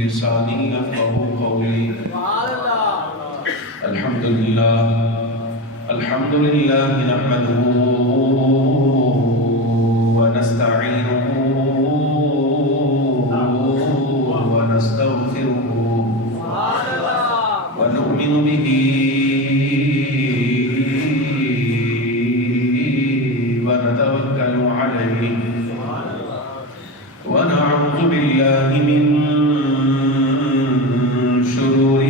لساني يفقهوا قولي. الحمد لله نحمده ونستعينه ونستغفره ونؤمن به ونتوكل عليه ونعوذ بالله من شرور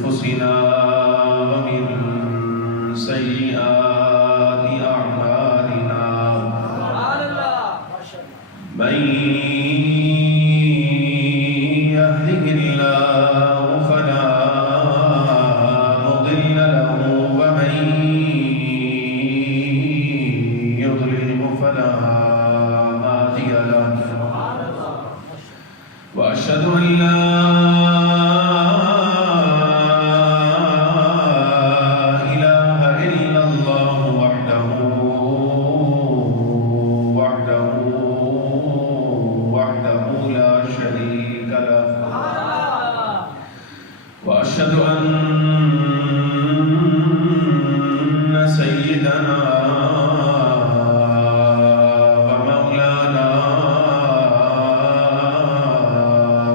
أنفسنا ومن سيئات أعمالنا من يهده الله فلا مضل له ومن يضلل فلا هادي له وأشهد أن لا إله إلا الله وحده لا شريك له وأشهد أن سيدنا ومولانا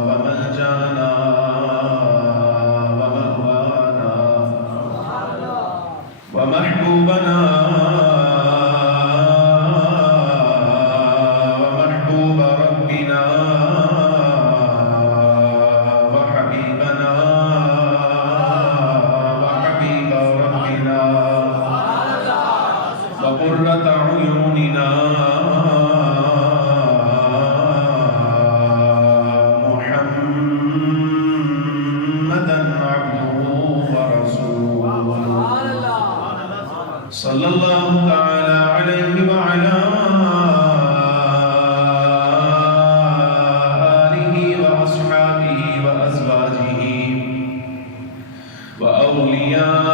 وملجأنا ومأوانا ومحبوبنا ومحبوب ربنا وحبيبنا وحبيب ربنا وقرة عيوننا محمدا عبده ورسوله صلى الله تعالى عليه وعلى آله وأصحابه وأزواجه وأولياء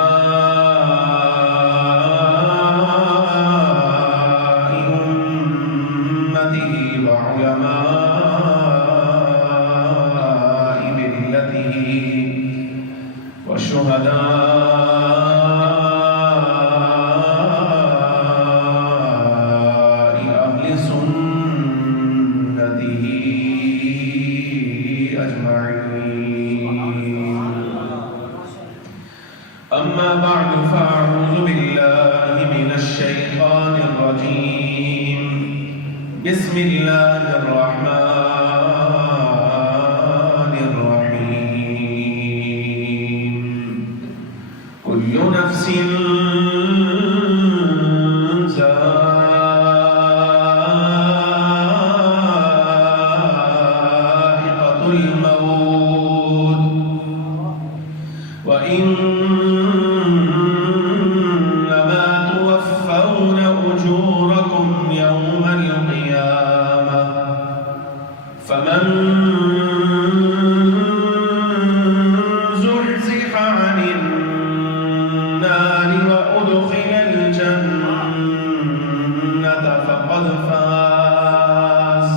أمته وعلماء ملته وشهداء أهل سنته أجمعين. أما بعد فأعوذ بالله من الشيطان الرجيم. بسم الله الرحمن الرحيم. كل نفس ذائقة الموت وإنما توفون أجوركم يوم القيامة فمن زحزح عن النار وأدخل الجنة فقد فاز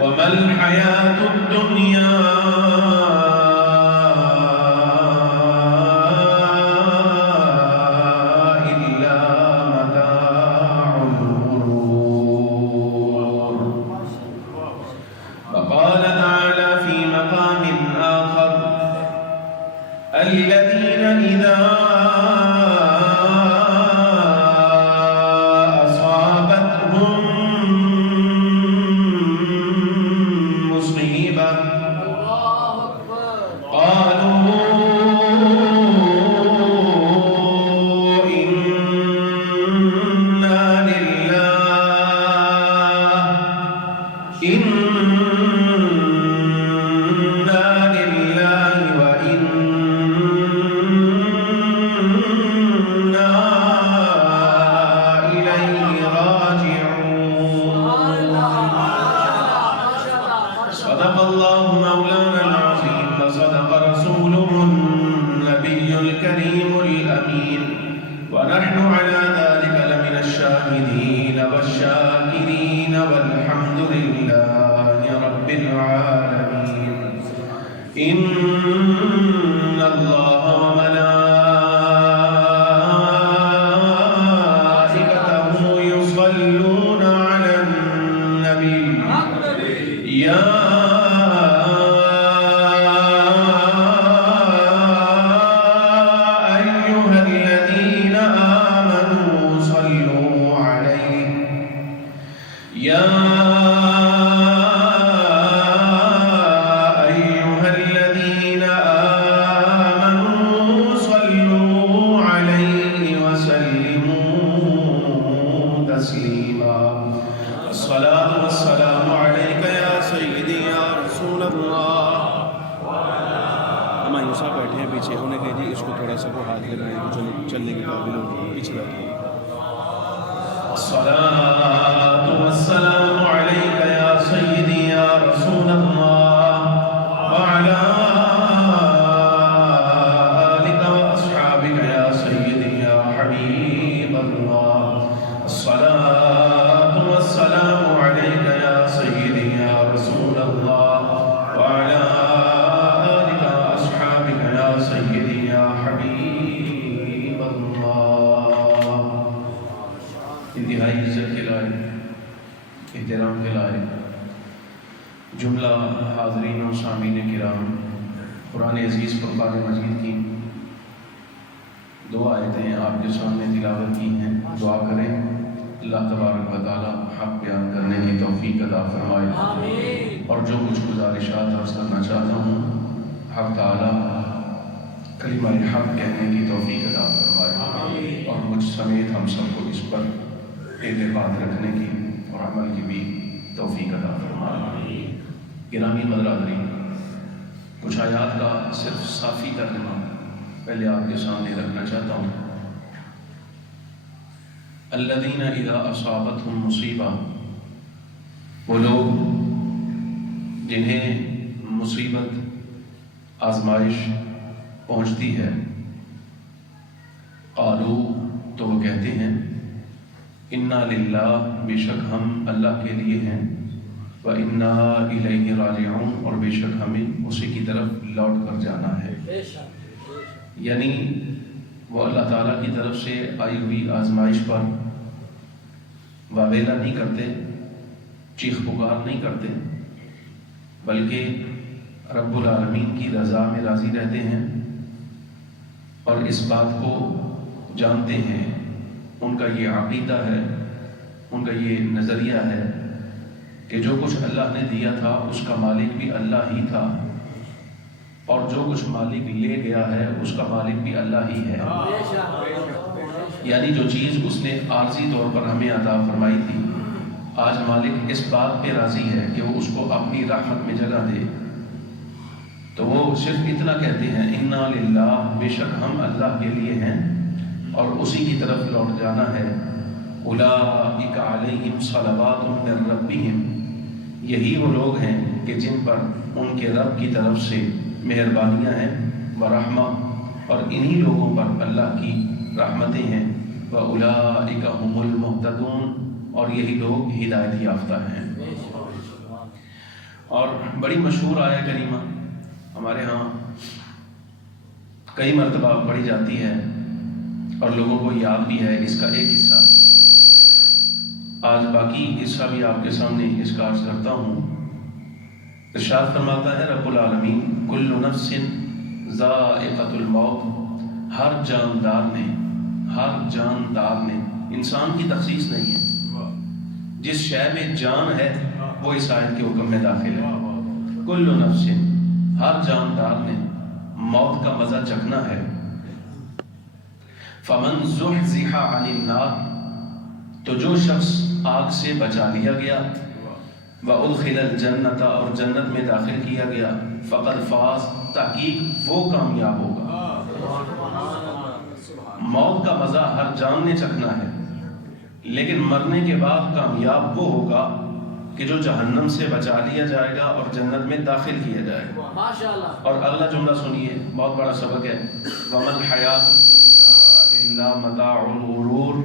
وما الحياة الدنيا إلا متاع الغرور. وقال تعالى في مقام آخر الذين إذا أصابتهم مصيبة قالوا إنا لله وإنا إليه راجعون. صدق الله مولانا العظيم وصدق رسوله النبي الكريم الأمين ونحن على ذلك لمن الشاهدين والشاكرين والحمد لله رب إن الله وملائكته يصلون على النبي يا أيها الذين آمنوا صلوا عليه يا بیٹھے ہیں پیچھے، انہیں کہہ جی اس کو تھوڑا سا وہ ہاتھ لگائیں تو چلنے کے قابل ہوگی، پیچھے بیٹھے. الصلاة والسلام عليك يا سيدي يا رسول الله وعلى آلك وأصحابك يا سيدي يا حبيب الله. الصلاة والسلام عليك يا سيدي يا رسول الله وعلى آلك وأصحابك يا سيدي يا حبيب الله. انتہائی عزت کے لائق، احترام کے لائق جملہ حاضرین و سامعین کرام، قرآن عزیز فرقان مجید کی 2 آیتیں آپ کے سامنے تلاوت کی ہیں. دعا کریں اللہ تبارک و تعالی حق بیان کرنے کی توفیق عطا فرمائے، اور جو کچھ گزارشات عرض کرنا چاہتا ہوں حق تعالی کلمہ حق کہنے کی توفیق عطا فرمائے، اور مجھ سمیت ہم سب کو اس پر اعتقاد رکھنے کی اور عمل کی بھی توفیق عطا فرمائے. گرامی حضرات، کچھ آیات کا صرف صافی ترجمہ پہلے آپ کے سامنے رکھنا چاہتا ہوں. الذین اذا اصابتهم مصیبہ، وہ لوگ جنہیں مصیبت آزمائش پہنچتی ہے، قالوا تو وہ کہتے ہیں انا للہ، بے شک ہم اللہ کے لیے ہیں، وَإِنَّا إِلَيْهِ رَاجِعُونَ، اور بے شک ہمیں اسی کی طرف لوٹ کر جانا ہے. یعنی وہ اللہ تعالیٰ کی طرف سے آئی ہوئی آزمائش پر واویلا نہیں کرتے، چیخ پکار نہیں کرتے، بلکہ رب العالمین کی رضا میں راضی رہتے ہیں اور اس بات کو جانتے ہیں. ان کا یہ عقیدہ ہے، ان کا یہ نظریہ ہے کہ جو کچھ اللہ نے دیا تھا اس کا مالک بھی اللہ ہی تھا، اور جو کچھ مالک لے گیا ہے اس کا مالک بھی اللہ ہی ہے. یعنی جو چیز اس نے عارضی طور پر ہمیں عطا فرمائی تھی، آج مالک اس بات پہ راضی ہے کہ وہ اس کو اپنی رحمت میں جگہ دے. تو وہ صرف اتنا کہتے ہیں انا للہ، بے شک ہم اللہ کے لیے ہیں اور اسی کی طرف لوٹ جانا ہے. اولئک علیہم صلوات من ربہم، یہی وہ لوگ ہیں کہ جن پر ان کے رب کی طرف سے مہربانیاں ہیں، ورحمہ، اور انہی لوگوں پر اللہ کی رحمتیں ہیں. واولئک هم المہتدون، اور یہی لوگ ہدایت یافتہ ہیں. اور بڑی مشہور آیہ کریمہ ہمارے ہاں کئی مرتبہ پڑھی جاتی ہے اور لوگوں کو یاد بھی ہے. اس کا ایک حصہ آج باقی حصہ بھی آپ کے سامنے اس کا عرض کرتا ہوں. ارشاد فرماتا ہے رب العالمین کل نفس ذائقۃ الموت، ہر جاندار نے، انسان کی تخصیص نہیں ہے، جس شے میں جان ہے وہ اس آیت کے حکم میں داخل ہے. کل نفس، ہر جاندار نے موت کا مزہ چکھنا ہے. فمن زحزح عن النار، تو جو شخص آگ سے بچا لیا گیا، وادخل الجنۃ، اور جنت میں داخل کیا گیا، فقد فاز، تحقیق وہ کامیاب ہوگا. موت کا مزہ ہر جان نے چکھنا ہے، لیکن مرنے کے بعد کامیاب وہ ہوگا کہ جو جہنم سے بچا لیا جائے گا اور جنت میں داخل کیا جائے گا. اور اگلا جملہ سنیے، بہت بڑا سبق ہے. وَمَا الْحَيَاةُ الدُّنْيَا إِلَّا مَتَاعُ الْغُرُورِ،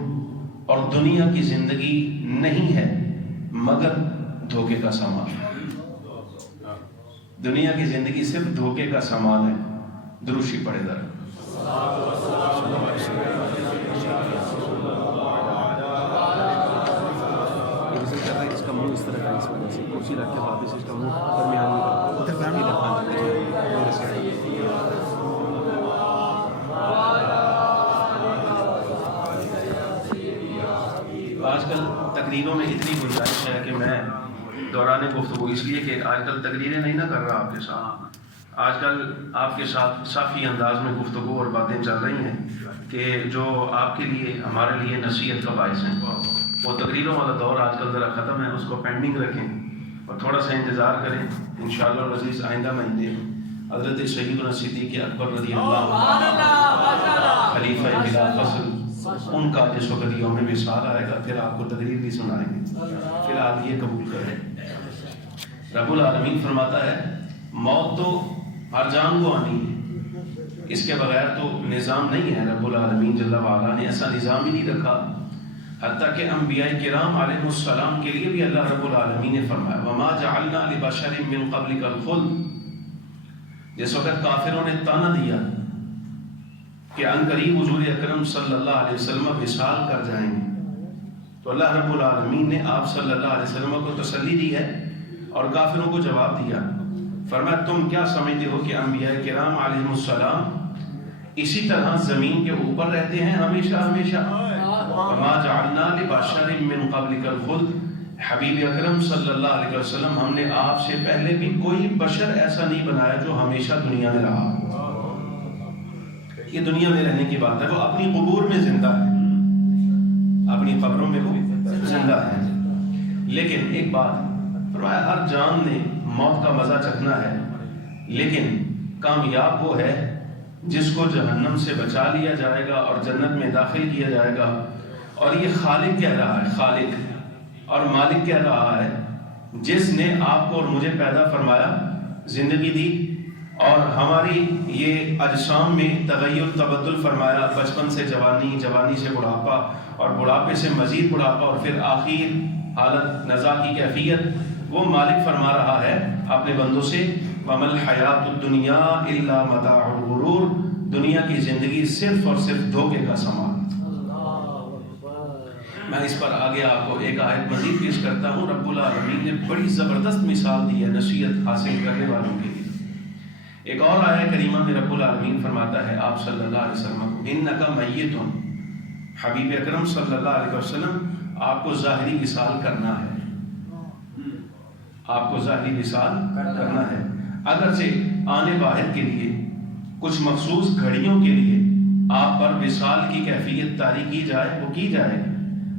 اور دنیا کی زندگی نہیں ہے مگر دھوکے کا سامان. دنیا کی زندگی صرف دھوکے کا سامان ہے. دروشی پڑھے ذرا. اس کا منہ اس طرح کا، اس وجہ سے کرسی رکھ کے واپس اس کا منہ درمیان میں آج کل تقریروں میں اتنی گنجائش ہے کہ میں دوران گفتگو، اس لیے کہ آج کل تقریریں نہیں نہ کر رہا آپ کے ساتھ، آج کل آپ کے ساتھ صافی انداز میں گفتگو اور باتیں چل رہی ہیں کہ جو آپ کے لیے ہمارے لیے نصیحت کا باعث ہیں. وہ تقریروں والا دور آج کل ذرا ختم ہے، اس کو پینڈنگ رکھیں اور تھوڑا سا انتظار کریں. انشاءاللہ العزیز آئندہ مہینے حضرت سیدنا صدیق اکبر رضی اللہ عنہ خلیفہ بلا فصل، ان کا جس وقت یوم وصال آئے گا پھر آپ کو تقریر بھی سنائیں گے. پھر آپ یہ قبول کریں. رب العالمین فرماتا ہے موت تو ہر جان کو آنی ہے، اس کے بغیر تو نظام نہیں ہے. رب العالمین جل وعلا نے ایسا نظام ہی نہیں رکھا. حتیٰ کہ انبیاء کرام علیہ السلام کے لیے بھی اللہ رب العالمین نے فرمایا وَمَا جَعَلْنَا لِبَشَرٍ مِّن قَبْلِكَ الْخُلْدَ. جس وقت کافروں نے تانا دیا کہ عنقریب حضور اکرم صلی اللہ علیہ وسلم وصال کر جائیں گے، تو اللہ رب العالمین نے آپ صلی اللہ علیہ وسلم کو تسلی دی ہے اور کافروں کو جواب دیا. فرمایا تم کیا سمجھتے ہو کہ انبیاء کرام علیہ السلام اسی طرح زمین کے اوپر رہتے ہیں ہمیشہ ہمیشہ؟ وَمَا جَعَلْنَا لِبَشَرٍ مِّن قَبْلِكَ الْخُلْدَ. حبیب اکرم صلی اللہ علیہ وسلم ہم نے آپ سے پہلے بھی کوئی بشر ایسا نہیں بنایا جو ہمیشہ دنیا میں رہا. یہ دنیا میں رہنے کی بات ہے. وہ اپنی قبور میں زندہ ہے، اپنی قبروں میں وہ زندہ ہے. لیکن ایک بات فرمایا ہر جان نے موت کا مزہ چکھنا ہے، لیکن کامیاب وہ ہے جس کو جہنم سے بچا لیا جائے گا اور جنت میں داخل کیا جائے گا. اور یہ خالق کہہ رہا ہے، خالق اور مالک کہہ رہا ہے جس نے آپ کو اور مجھے پیدا فرمایا، زندگی دی اور ہماری یہ اجسام میں تغیر تبدل فرمایا، بچپن سے جوانی، جوانی سے بڑھاپا اور بڑھاپے سے مزید بڑھاپا اور پھر آخر حالت نزا کی کیفیت. وہ مالک فرما رہا ہے اپنے بندوں سے وَمَا الْحَيَاةُ الدُّنْيَا إِلَّا مَتَاعُ الْغُرُورِ. دنیا کی زندگی صرف اور صرف دھوکے کا سامان. میں اس پر آگے آپ کو ایک آیت مزید پیش کرتا ہوں. رب العالمین نے بڑی زبردست مثال دی ہے نصیحت حاصل کرنے والوں کے لیے. ایک اور آیت کریمہ میں رب العالمین فرماتا ہے آپ صلی اللہ علیہ وسلم کو اِنَّكَ مَيِّتٌ. حبیب اکرم صلی اللہ علیہ وسلم آپ کو ظاہری وصال کرنا ہے، آپ کو ظاہری وصال کرنا ہے. اگرچہ آنے واحد کے لیے کچھ مخصوص گھڑیوں کے لیے آپ پر وصال کی کیفیت طاری کی جائے، وہ کی جائے.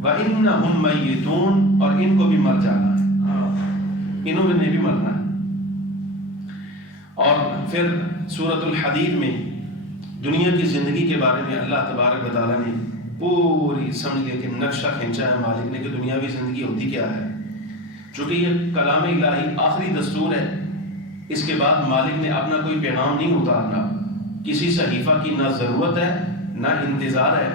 وَإِنَّهُمْ مَيِّتُونَ. اور ان کو بھی مر جانا ہے، انہوں نے بھی مرنا ہے. اور پھر سورۃ الحدید میں دنیا کی زندگی کے بارے میں اللہ تبارک و تعالیٰ نے پوری سمجھ لیا کہ نقشہ کھینچا ہے مالک نے کہ دنیاوی زندگی ہوتی کیا ہے. چونکہ یہ کلام الہی آخری دستور ہے، اس کے بعد مالک نے اپنا کوئی پیغام نہیں اتارنا. کسی صحیفہ کی نہ ضرورت ہے نہ انتظار ہے.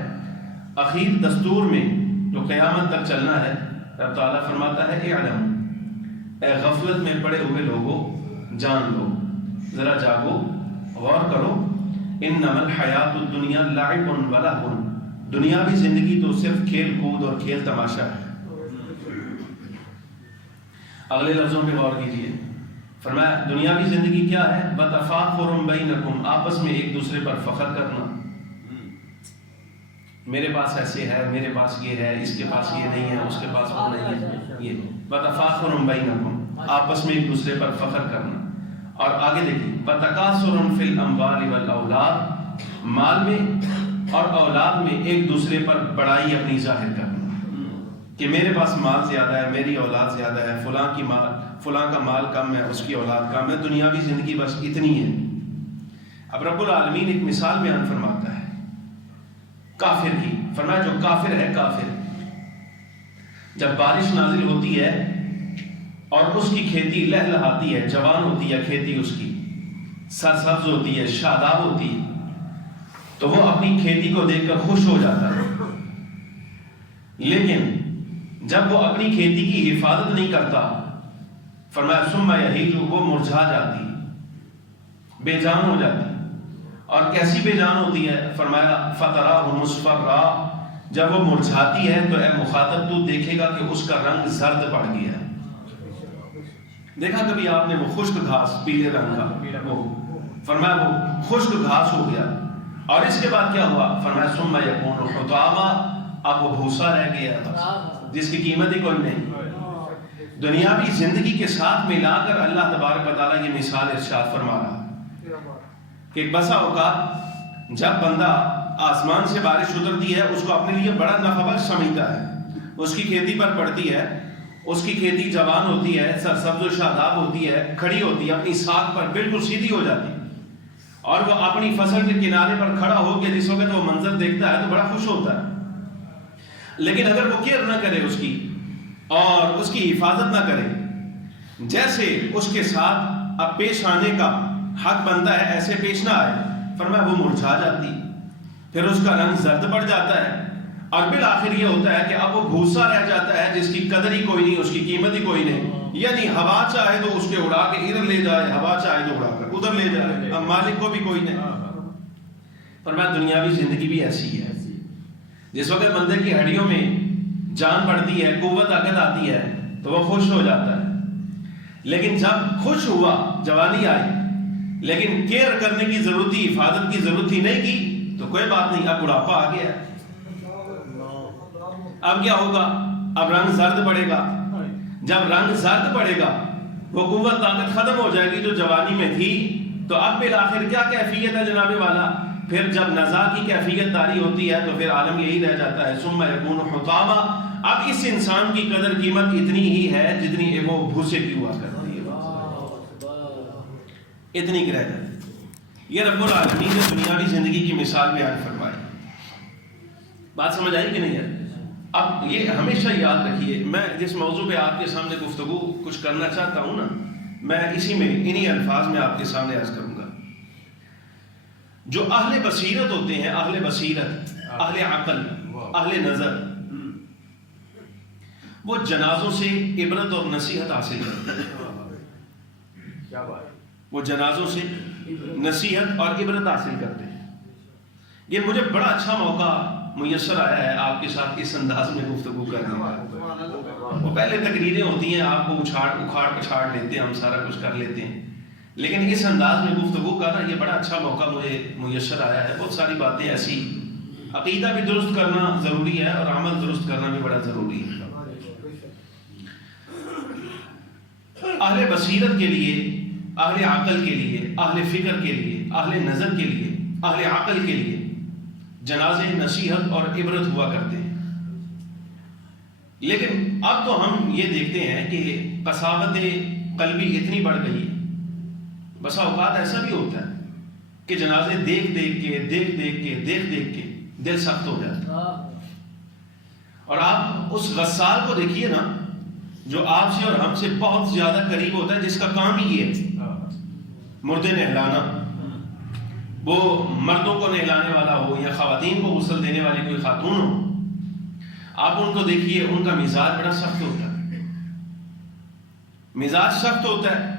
اخیر دستور میں جو قیامت تک چلنا ہے، رب تعالیٰ فرماتا ہے اعلم، اے غفلت میں پڑے ہوئے لوگوں جان لو، ذرا جاگو، غور کرو. انما الحیات الدنیا لعب و لہو. دنیاوی زندگی تو صرف کھیل کود اور کھیل تماشا ہے. اگلے لفظوں پہ غور کیجیے. فرمایا دنیاوی زندگی کیا ہے؟ وَتَفَاخُرٌ بَيْنَكُمْ. آپس میں ایک دوسرے پر فخر کرنا. میرے پاس ایسے ہے، میرے پاس یہ ہے، اس کے پاس یہ نہیں ہے، اس کے پاس وہ نہیں ہے. یہ وَتَفَاخُرٌ بَيْنَكُمْ، آپس میں ایک دوسرے پر فخر کرنا. اور آگے دیکھیے وَتَكَاثُرٌ فِي الْأَمْوَالِ وَالْأَوْلَادِ. مال میں اور اولاد میں ایک دوسرے پر بڑائی اپنی ظاہر کرنا کہ میرے پاس مال زیادہ ہے، میری اولاد زیادہ ہے، فلاں کا مال کم ہے، اس کی اولاد کم ہے. دنیاوی زندگی بس اتنی ہے. اب رب العالمین ایک مثال بیان فرماتا ہے کافر کی. فرمایا جو کافر ہے، کافر جب بارش نازل ہوتی ہے اور اس کی کھیتی لہلہاتی ہے، جوان ہوتی ہے کھیتی، اس کی سرسبز ہوتی ہے، شاداب ہوتی ہے، تو وہ اپنی کھیتی کو دیکھ کر خوش ہو جاتا ہے. لیکن جب وہ اپنی کھیتی کی حفاظت نہیں کرتا، فرمایا ثم یہیج، وہ مرجھا جاتی. بے جان ہو جاتی ہے۔ اور کیسی بے جان ہوتی ہے؟ فرمایا فَتَرَاهُ مُصْفَرًّا، جب وہ مرجھاتی ہے تو اے مخاطب تو دیکھے گا کہ اس کا رنگ زرد پڑ گیا ہے۔ دیکھا کبھی آپ نے وہ خشک گھاس پیلے رنگ کا، وہ فرمایا وہ خشک گھاس ہو گیا، اور اس کے بعد کیا ہوا؟ فرمایا ثُمَّ يَكُونُ حُطَامًا، اب وہ بھوسا رہ گیا بس، جس کی قیمت ہی کوئی نہیں۔ دنیاوی زندگی کے ساتھ ملا کر اللہ تبارک و تعالیٰ یہ مثال ارشاد فرما رہا ہے کہ بسا اوقات جب بندہ آسمان سے بارش اترتی ہے اس کو اپنے لیے بڑا نفع بخش سمجھتا ہے، اس کی کھیتی پر پڑتی ہے، اس کی کھیتی جوان ہوتی ہے، سرسبز و شاداب ہوتی ہے، کھڑی ہوتی ہے اپنی ساکھ پر، بالکل سیدھی ہو جاتی ہے، اور وہ اپنی فصل کے کنارے پر کھڑا ہو کے جس وقت وہ منظر دیکھتا ہے تو بڑا خوش ہوتا ہے۔ لیکن اگر وہ کیئر نہ کرے اس کی اور اس کی حفاظت نہ کرے، جیسے اس کے ساتھ اب پیش آنے کا حق بنتا ہے ایسے پیش نہ آئے، فرمایا وہ مرجھا جاتی، پھر اس کا رنگ زرد پڑ جاتا ہے، اور بالآخر یہ ہوتا ہے کہ اب وہ بھوسا رہ جاتا ہے جس کی قدر ہی کوئی نہیں، اس کی قیمت ہی کوئی نہیں، یعنی ہوا چاہے تو اس کے اڑا کے ادھر لے جائے، ہوا چاہے تو اڑا کر ادھر لے جائے، اب مالک کو بھی کوئی نہیں۔ فرمایا دنیاوی زندگی بھی ایسی ہے، جس وقت بندے کی ہڈیوں میں جان پڑتی ہے، قوت طاقت آتی ہے تو وہ خوش ہو جاتا ہے، لیکن جب خوش ہوا، جوانی آئی، لیکن کیئر کرنے کی ضرورت تھی، حفاظت کی ضرورت تھی، نہیں کی تو کوئی بات نہیں، اب بڑھاپا آ گیا، اب کیا ہوگا؟ اب رنگ زرد پڑے گا، جب رنگ زرد پڑے گا وہ قوت طاقت ختم ہو جائے گی جو جوانی میں تھی، تو اب بالآخر کیا کیفیت ہے جناب والا؟ پھر جب نزا کی کیفیت طاری ہوتی ہے تو پھر عالم یہی رہ جاتا ہے ثم یکون حطاما، اب اس انسان کی قدر قیمت اتنی ہی ہے جتنی وہ بھوسے کی ہوا کرتی ہے، اتنی کی رہ جاتی ہے۔ یہ رب العالمین نے دنیاوی زندگی کی مثال بیان فرمائی، بات سمجھ آئی کہ نہیں ہے؟ اب یہ ہمیشہ یاد رکھیے، میں جس موضوع پہ آپ کے سامنے گفتگو کچھ کرنا چاہتا ہوں نا، میں اسی میں انہی الفاظ میں آپ کے سامنے عرض کروں گا۔ جو اہل بصیرت ہوتے ہیں، اہل بصیرت، اہل عقل، اہل نظر، وہ جنازوں سے عبرت اور نصیحت حاصل کرتے ہیں، وہ جنازوں سے نصیحت اور عبرت حاصل کرتے ہیں۔ یہ مجھے بڑا اچھا موقع میسر آیا ہے آپ کے ساتھ اس انداز میں گفتگو کرنے کا۔ وہ پہلے تقریریں ہوتی ہیں، آپ کو اکھاڑ پچھاڑ لیتے ہیں، ہم سارا کچھ کر لیتے ہیں، لیکن اس انداز میں گفتگو کرنا یہ بڑا اچھا موقع مجھے میسر آیا ہے۔ بہت ساری باتیں ایسی، عقیدہ بھی درست کرنا ضروری ہے اور عمل درست کرنا بھی بڑا ضروری ہے۔ اہل بصیرت کے لیے، اہل عقل کے لیے، اہل فکر کے لیے، اہل نظر کے لیے، اہل عقل کے لیے جنازے نصیحت اور عبرت ہوا کرتے ہیں۔ لیکن اب تو ہم یہ دیکھتے ہیں کہ قساوت قلبی اتنی بڑھ گئی ہے، بسا اوقات ایسا بھی ہوتا ہے کہ جنازے دیکھ دیکھ کے دل سخت ہو جاتا ہے۔ اور آپ اس غسال کو دیکھیے نا جو آپ سے اور ہم سے بہت زیادہ قریب ہوتا ہے، جس کا کام ہی یہ ہے مردے نہلانا، وہ مردوں کو نہلانے والا ہو یا خواتین کو غسل دینے والی کوئی خاتون ہو، آپ ان کو دیکھیے، ان کا مزاج بڑا سخت ہوتا ہے، مزاج سخت ہوتا ہے،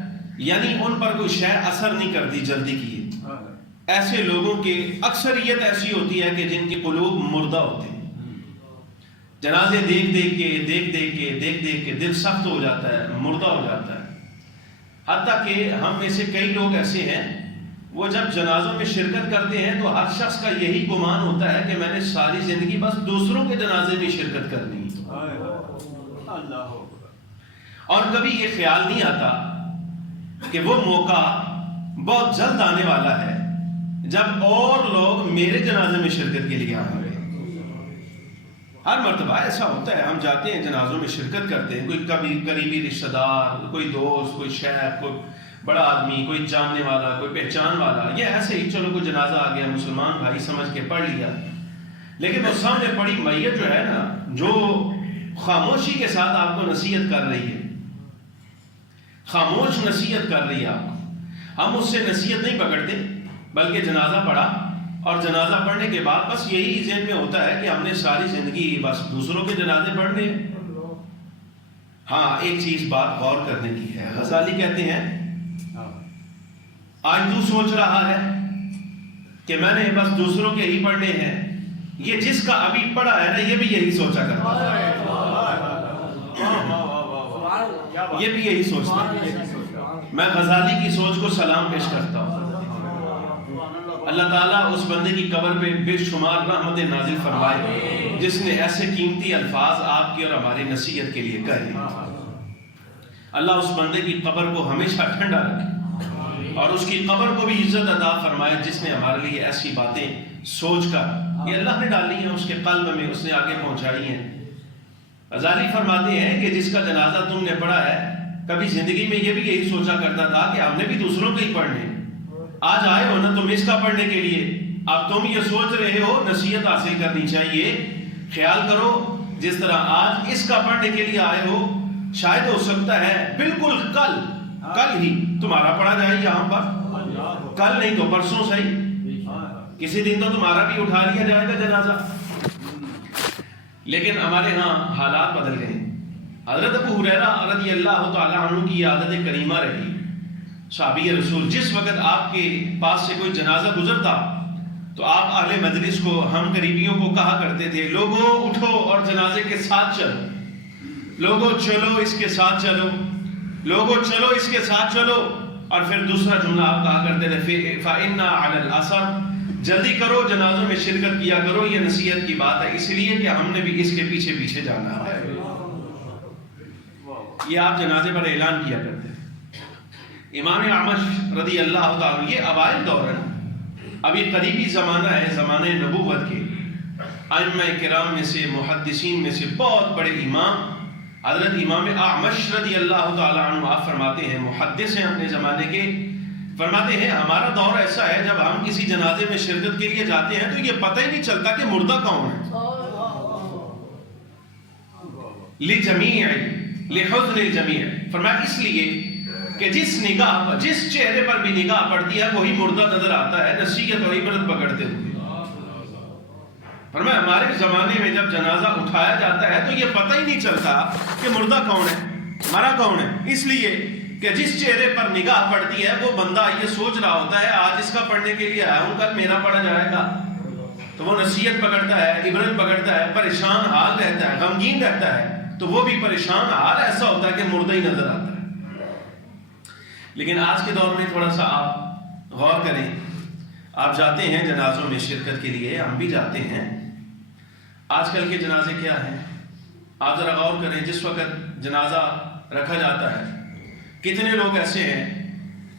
یعنی ان پر کوئی شے اثر نہیں کرتی جلدی کی۔ ایسے لوگوں کی اکثریت ایسی ہوتی ہے کہ جن کی قلوب مردہ ہوتے ہیں، جنازے دیکھ دیکھ کے دل سخت ہو جاتا ہے، مردہ ہو جاتا ہے۔ حتیٰ کہ ہم میں سے کئی لوگ ایسے ہیں، وہ جب جنازوں میں شرکت کرتے ہیں تو ہر شخص کا یہی گمان ہوتا ہے کہ میں نے ساری زندگی بس دوسروں کے جنازے میں شرکت کرنی ہے، اور کبھی یہ خیال نہیں آتا کہ وہ موقع بہت جلد آنے والا ہے جب اور لوگ میرے جنازے میں شرکت کے لیے آئیں گے۔ ہر مرتبہ ایسا ہوتا ہے، ہم جاتے ہیں جنازوں میں شرکت کرتے ہیں، کوئی کبھی قریبی رشتہ دار، کوئی دوست، کوئی شیخ، کوئی بڑا آدمی، کوئی جاننے والا، کوئی پہچان والا، یہ ایسے ہی چلو کوئی جنازہ آ گیا، مسلمان بھائی سمجھ کے پڑھ لیا، لیکن وہ سامنے پڑی میت جو ہے نا، جو خاموشی کے ساتھ آپ کو نصیحت کر رہی ہے، خاموش نصیحت کر رہی ہے آپ کو، ہم اس سے نصیحت نہیں پکڑتے، بلکہ جنازہ پڑھا اور جنازہ پڑھنے کے بعد بس یہی ذہن میں ہوتا ہے کہ ہم نے ساری زندگی بس دوسروں کے جنازے پڑھنے ہیں۔ ہاں ایک چیز بات غور کرنے کی ہے، غزالی کہتے ہیں آج تو سوچ رہا ہے کہ میں نے بس دوسروں کے ہی پڑھنے ہیں. یہ جس کا ابھی پڑھا ہے نا یہ بھی یہی سوچا کرتا ہے, یہ بھی یہی سوچتا ہے. میں غزالی کی سوچ کو سلام پیش کرتا ہوں. اللہ تعالیٰ اس بندے کی قبر پہ بے شمار رحمت نازل فرمائے جس نے ایسے قیمتی الفاظ آپ کی اور ہماری نصیحت کے لیے کہے. اللہ اس بندے کی قبر کو ہمیشہ ٹھنڈا رکھے اور اس کی قبر کو بھی عزت عطا فرمائے جس نے ہمارے لیے ایسی باتیں سوچ کر یہ اللہ نے ڈالی ہیں اس کے قلب میں, اس نے آگے پہنچائی ہیں. غزالی فرماتے ہیں کہ جس کا جنازہ تم نے پڑھا ہے کبھی زندگی میں یہ بھی یہی سوچا کرتا تھا کہ ہم نے بھی دوسروں کے ہی پڑھنے, آج آئے ہو نا تم اس کا پڑھنے کے لیے, اب تم یہ سوچ رہے ہو نصیحت حاصل کرنی چاہیے. خیال کرو جس طرح آج اس کا پڑھنے کے لیے آئے ہو شاید ہو سکتا ہے بالکل کل ہی تمہارا پڑھا جائے یہاں پر, کل نہیں تو پرسوں صحیح, کسی دن تو تمہارا بھی اٹھا لیا جائے گا جنازہ. لیکن ہمارے ہاں حالات بدل گئے. حضرت ابو ہریرہ رضی اللہ تعالیٰ عنہ کی عادت کریمہ رہی, صحابی رسول, جس وقت آپ کے پاس سے کوئی جنازہ گزرتا تو آپ اہل مجلس کو, ہم قریبیوں کو کہا کرتے تھے لوگوں اٹھو اور جنازے کے ساتھ چلو, لوگوں چلو اس کے ساتھ چلو, لوگوں چلو اس کے ساتھ چلو. اور پھر دوسرا جملہ آپ کہا کرتے تھے فَإِنَّا عَلَى الْأَثَرِ, جلدی کرو جنازوں میں شرکت کیا کرو, یہ نصیحت کی بات ہے اس لیے کہ ہم نے بھی اس کے پیچھے پیچھے جانا ہے. یہ آپ جنازے پر اعلان کیا کرتے ہیں. امام اعمش رضی اللہ تعالیٰ, یہ اوائل دور ہے, اب یہ قریبی زمانہ ہے زمانہ نبوت کے. ائمہ کرام میں سے, محدثین میں سے بہت بڑے امام حضرت امام اعمش رضی اللہ تعالیٰ عنہ آپ فرماتے ہیں, محدث ہیں اپنے زمانے کے, فرماتے ہیں ہمارا دور ایسا ہے جب ہم کسی جنازے میں شرکت کے لیے جاتے ہیں تو یہ پتہ ہی نہیں چلتا کہ مردہ کون ہے. لجمیع لحزن الجمیع, فرمایا اس لیے کہ جس چہرے پر بھی نگاہ پڑتی ہے وہی مردہ نظر آتا ہے نصیحت اور عبرت پکڑتے ہوئے. فرمایا ہمارے زمانے میں جب جنازہ اٹھایا جاتا ہے تو یہ پتہ ہی نہیں چلتا کہ مردہ کون ہے مرا کون ہے, اس لیے کہ جس چہرے پر نگاہ پڑتی ہے وہ بندہ یہ سوچ رہا ہوتا ہے آج اس کا پڑھنے کے لیے آیا ہوں کل میرا پڑھا جائے گا. تو وہ نصیحت پکڑتا ہے, عبرت پکڑتا ہے, پریشان حال رہتا ہے, غمگین رہتا ہے. تو وہ بھی پریشان حال ایسا ہوتا ہے کہ مردہ ہی نظر آتا ہے. لیکن آج کے دور میں تھوڑا سا آپ غور کریں, آپ جاتے ہیں جنازوں میں شرکت کے لیے, ہم بھی جاتے ہیں. آج کل کے جنازے کیا ہیں آپ ذرا غور کریں. جس وقت جنازہ رکھا جاتا ہے کتنے لوگ ایسے ہیں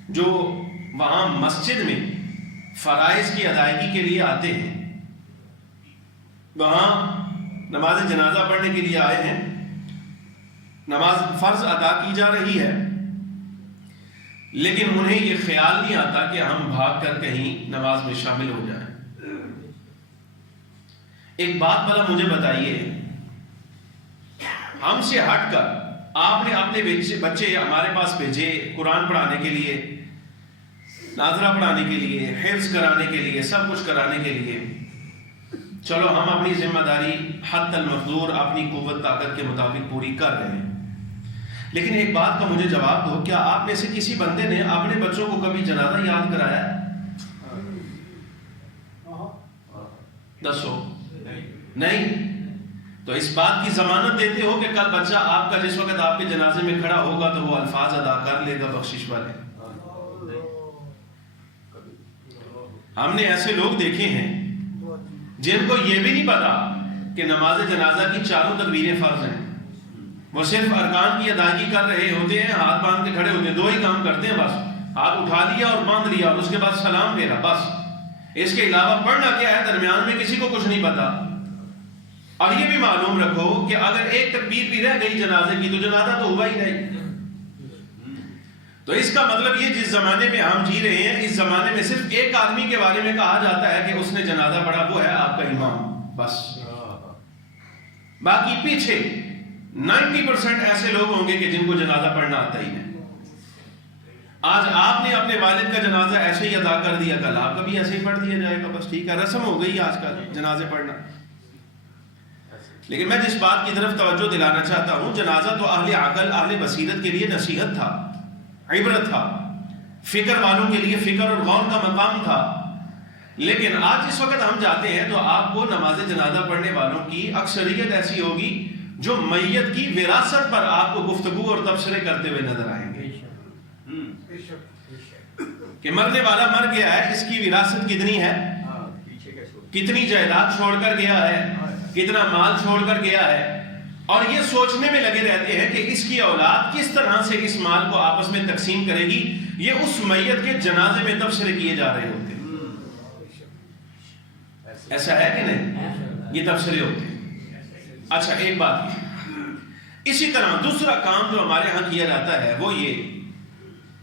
جو وہاں مسجد میں فرائض کی ادائیگی کے لیے آتے ہیں, وہاں نماز جنازہ پڑھنے کے لیے آئے ہیں, نماز فرض ادا کی جا رہی ہے, لیکن انہیں یہ خیال نہیں آتا کہ ہم بھاگ کر کہیں نماز میں شامل ہو جائیں. ایک بات بھلا مجھے بتائیے, ہم سے ہٹ کر آپ نے اپنے بچے ہمارے پاس بھیجے قرآن پڑھانے کے لیے, ناظرہ پڑھانے کے لیے, حفظ کرانے کے لیے, سب کچھ کرانے کے لیے. چلو ہم اپنی ذمہ داری حد المقدور اپنی قوت طاقت کے مطابق پوری کر رہے ہیں, لیکن ایک بات کا مجھے جواب دو, کیا آپ میں سے کسی بندے نے اپنے بچوں کو کبھی جنازہ یاد کرایا ہے؟ دسو نہیں. تو اس بات کی ضمانت دیتے ہو کہ کل بچہ آپ کا جس وقت آپ کے جنازے میں کھڑا ہوگا تو وہ الفاظ ادا کر لے گا بخشش والے. ہم نے ایسے لوگ دیکھے ہیں جن کو یہ بھی نہیں پتا کہ نماز جنازہ کی چاروں تکبیریں فرض ہیں, وہ صرف ارکان کی ادائیگی کر رہے ہوتے ہیں, ہاتھ باندھ کے کھڑے ہوتے ہیں, دو ہی کام کرتے ہیں بس, ہاتھ اٹھا لیا اور باندھ لیا اور اس کے بعد سلام پھیرا بس. اس کے علاوہ پڑھنا کیا ہے درمیان میں کسی کو کچھ نہیں پتا. اور یہ بھی معلوم رکھو کہ اگر ایک تکبیر بھی رہ گئی جنازے کی تو جنازہ تو ہوا ہی نہیں. تو اس کا مطلب یہ جس زمانے میں ہم جی رہے ہیں اس زمانے میں صرف ایک آدمی کے بارے میں کہا جاتا ہے کہ اس نے جنازہ پڑھا, وہ ہے آپ کا امام بس. باقی پیچھے 90% ایسے لوگ ہوں گے کہ جن کو جنازہ پڑھنا آتا ہی نہیں. آج آپ نے اپنے والد کا جنازہ ایسے ہی ادا کر دیا, کل آپ کا بھی ایسے ہی پڑھ دیا جائے گا بس, ٹھیک ہے, رسم ہو گئی آج کل جنازے پڑھنا. لیکن میں جس بات کی طرف توجہ دلانا چاہتا ہوں, جنازہ تو اہل عقل اہل بصیرت کے لیے نصیحت تھا, عبرت تھا, فکر والوں کے لیے فکر اور غور کا مقام تھا. لیکن آج اس وقت ہم جاتے ہیں تو آپ کو نماز جنازہ پڑھنے والوں کی اکثریت ایسی ہوگی جو میت کی وراثت پر آپ کو گفتگو اور تبصرے کرتے ہوئے نظر آئیں گے کہ مرنے والا مر گیا ہے, اس کی وراثت کتنی ہے, کتنی جائیداد چھوڑ کر گیا ہے, کتنا مال چھوڑ کر گیا ہے, اور یہ سوچنے میں لگے رہتے ہیں کہ اس کی اولاد کس طرح سے اس مال کو آپس میں تقسیم کرے گی. یہ اس میت کے جنازے میں تبصرے کیے جا رہے ہوتے ہیں. ایسا ہے کہ نہیں؟ یہ تبصرے ہوتے ہیں. اچھا ایک بات, اسی طرح دوسرا کام جو ہمارے ہاں کیا جاتا ہے وہ یہ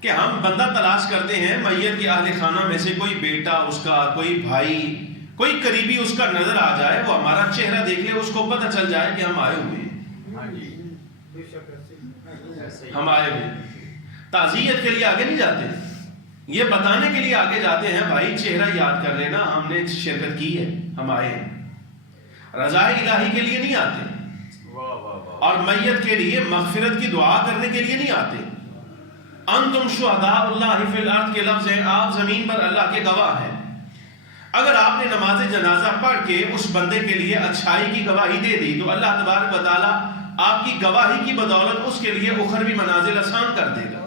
کہ ہم بندہ تلاش کرتے ہیں, میت کے اہل خانہ میں سے کوئی بیٹا اس کا, کوئی بھائی, کوئی قریبی اس کا نظر آ جائے, وہ ہمارا چہرہ دیکھ لے, اس کو پتہ چل جائے کہ ہم آئے ہوئے ہیں, ہم آئے ہوئے. تعزیت کے لیے آگے نہیں جاتے, یہ بتانے کے لیے آگے جاتے ہیں بھائی چہرہ یاد کر لینا, ہم نے شرکت کی ہے, ہم آئے ہیں. رضا الہی کے لیے نہیں آتے, اور میت کے لیے مغفرت کی دعا کرنے کے لیے نہیں آتے. انتم شہداء اللہ فی الارض کے لفظ ہیں, آپ زمین پر اللہ کے گواہ ہیں. اگر آپ نے نماز جنازہ پڑھ کے اس بندے کے لیے اچھائی کی گواہی دے دی تو اللہ تبارک و تعالی آپ کی گواہی کی بدولت اس کے لیے اخروی منازل آسان کر دے گا.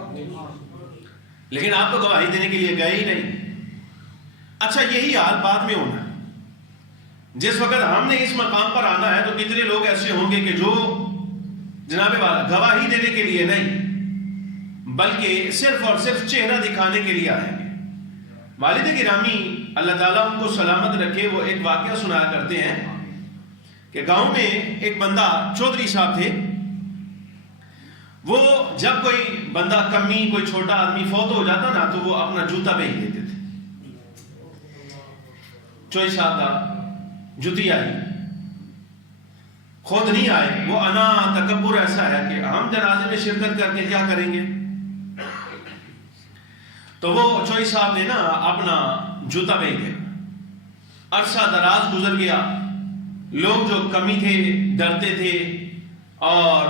لیکن آپ تو گواہی دینے کے لیے گئے ہی نہیں. اچھا یہی حال بعد میں ہونا, جس وقت ہم نے اس مقام پر آنا ہے تو کتنے لوگ ایسے ہوں گے کہ جو جناب والا گواہی دینے کے لیے نہیں بلکہ صرف اور صرف چہرہ دکھانے کے لیے آئیں گے. والد گرامی اللہ تعالیٰ ان کو سلامت رکھے, وہ ایک واقعہ سنایا کرتے ہیں کہ گاؤں میں ایک بندہ چودھری صاحب تھے. وہ جب کوئی بندہ کمی, کوئی چھوٹا آدمی فوت ہو جاتا نا تو وہ اپنا جوتا بھیج دیتے تھے. چودھری صاحب کا جوتی آئی, خود نہیں آئے. وہ انا تکبر ایسا ہے کہ ہم جنازے میں شرکت کر کے کیا کریں گے. تو وہ چودھری صاحب نے نا اپنا جوتا بھیج دیا. عرصہ دراز گزر گیا, لوگ جو کمی تھے, ڈرتے تھے, اور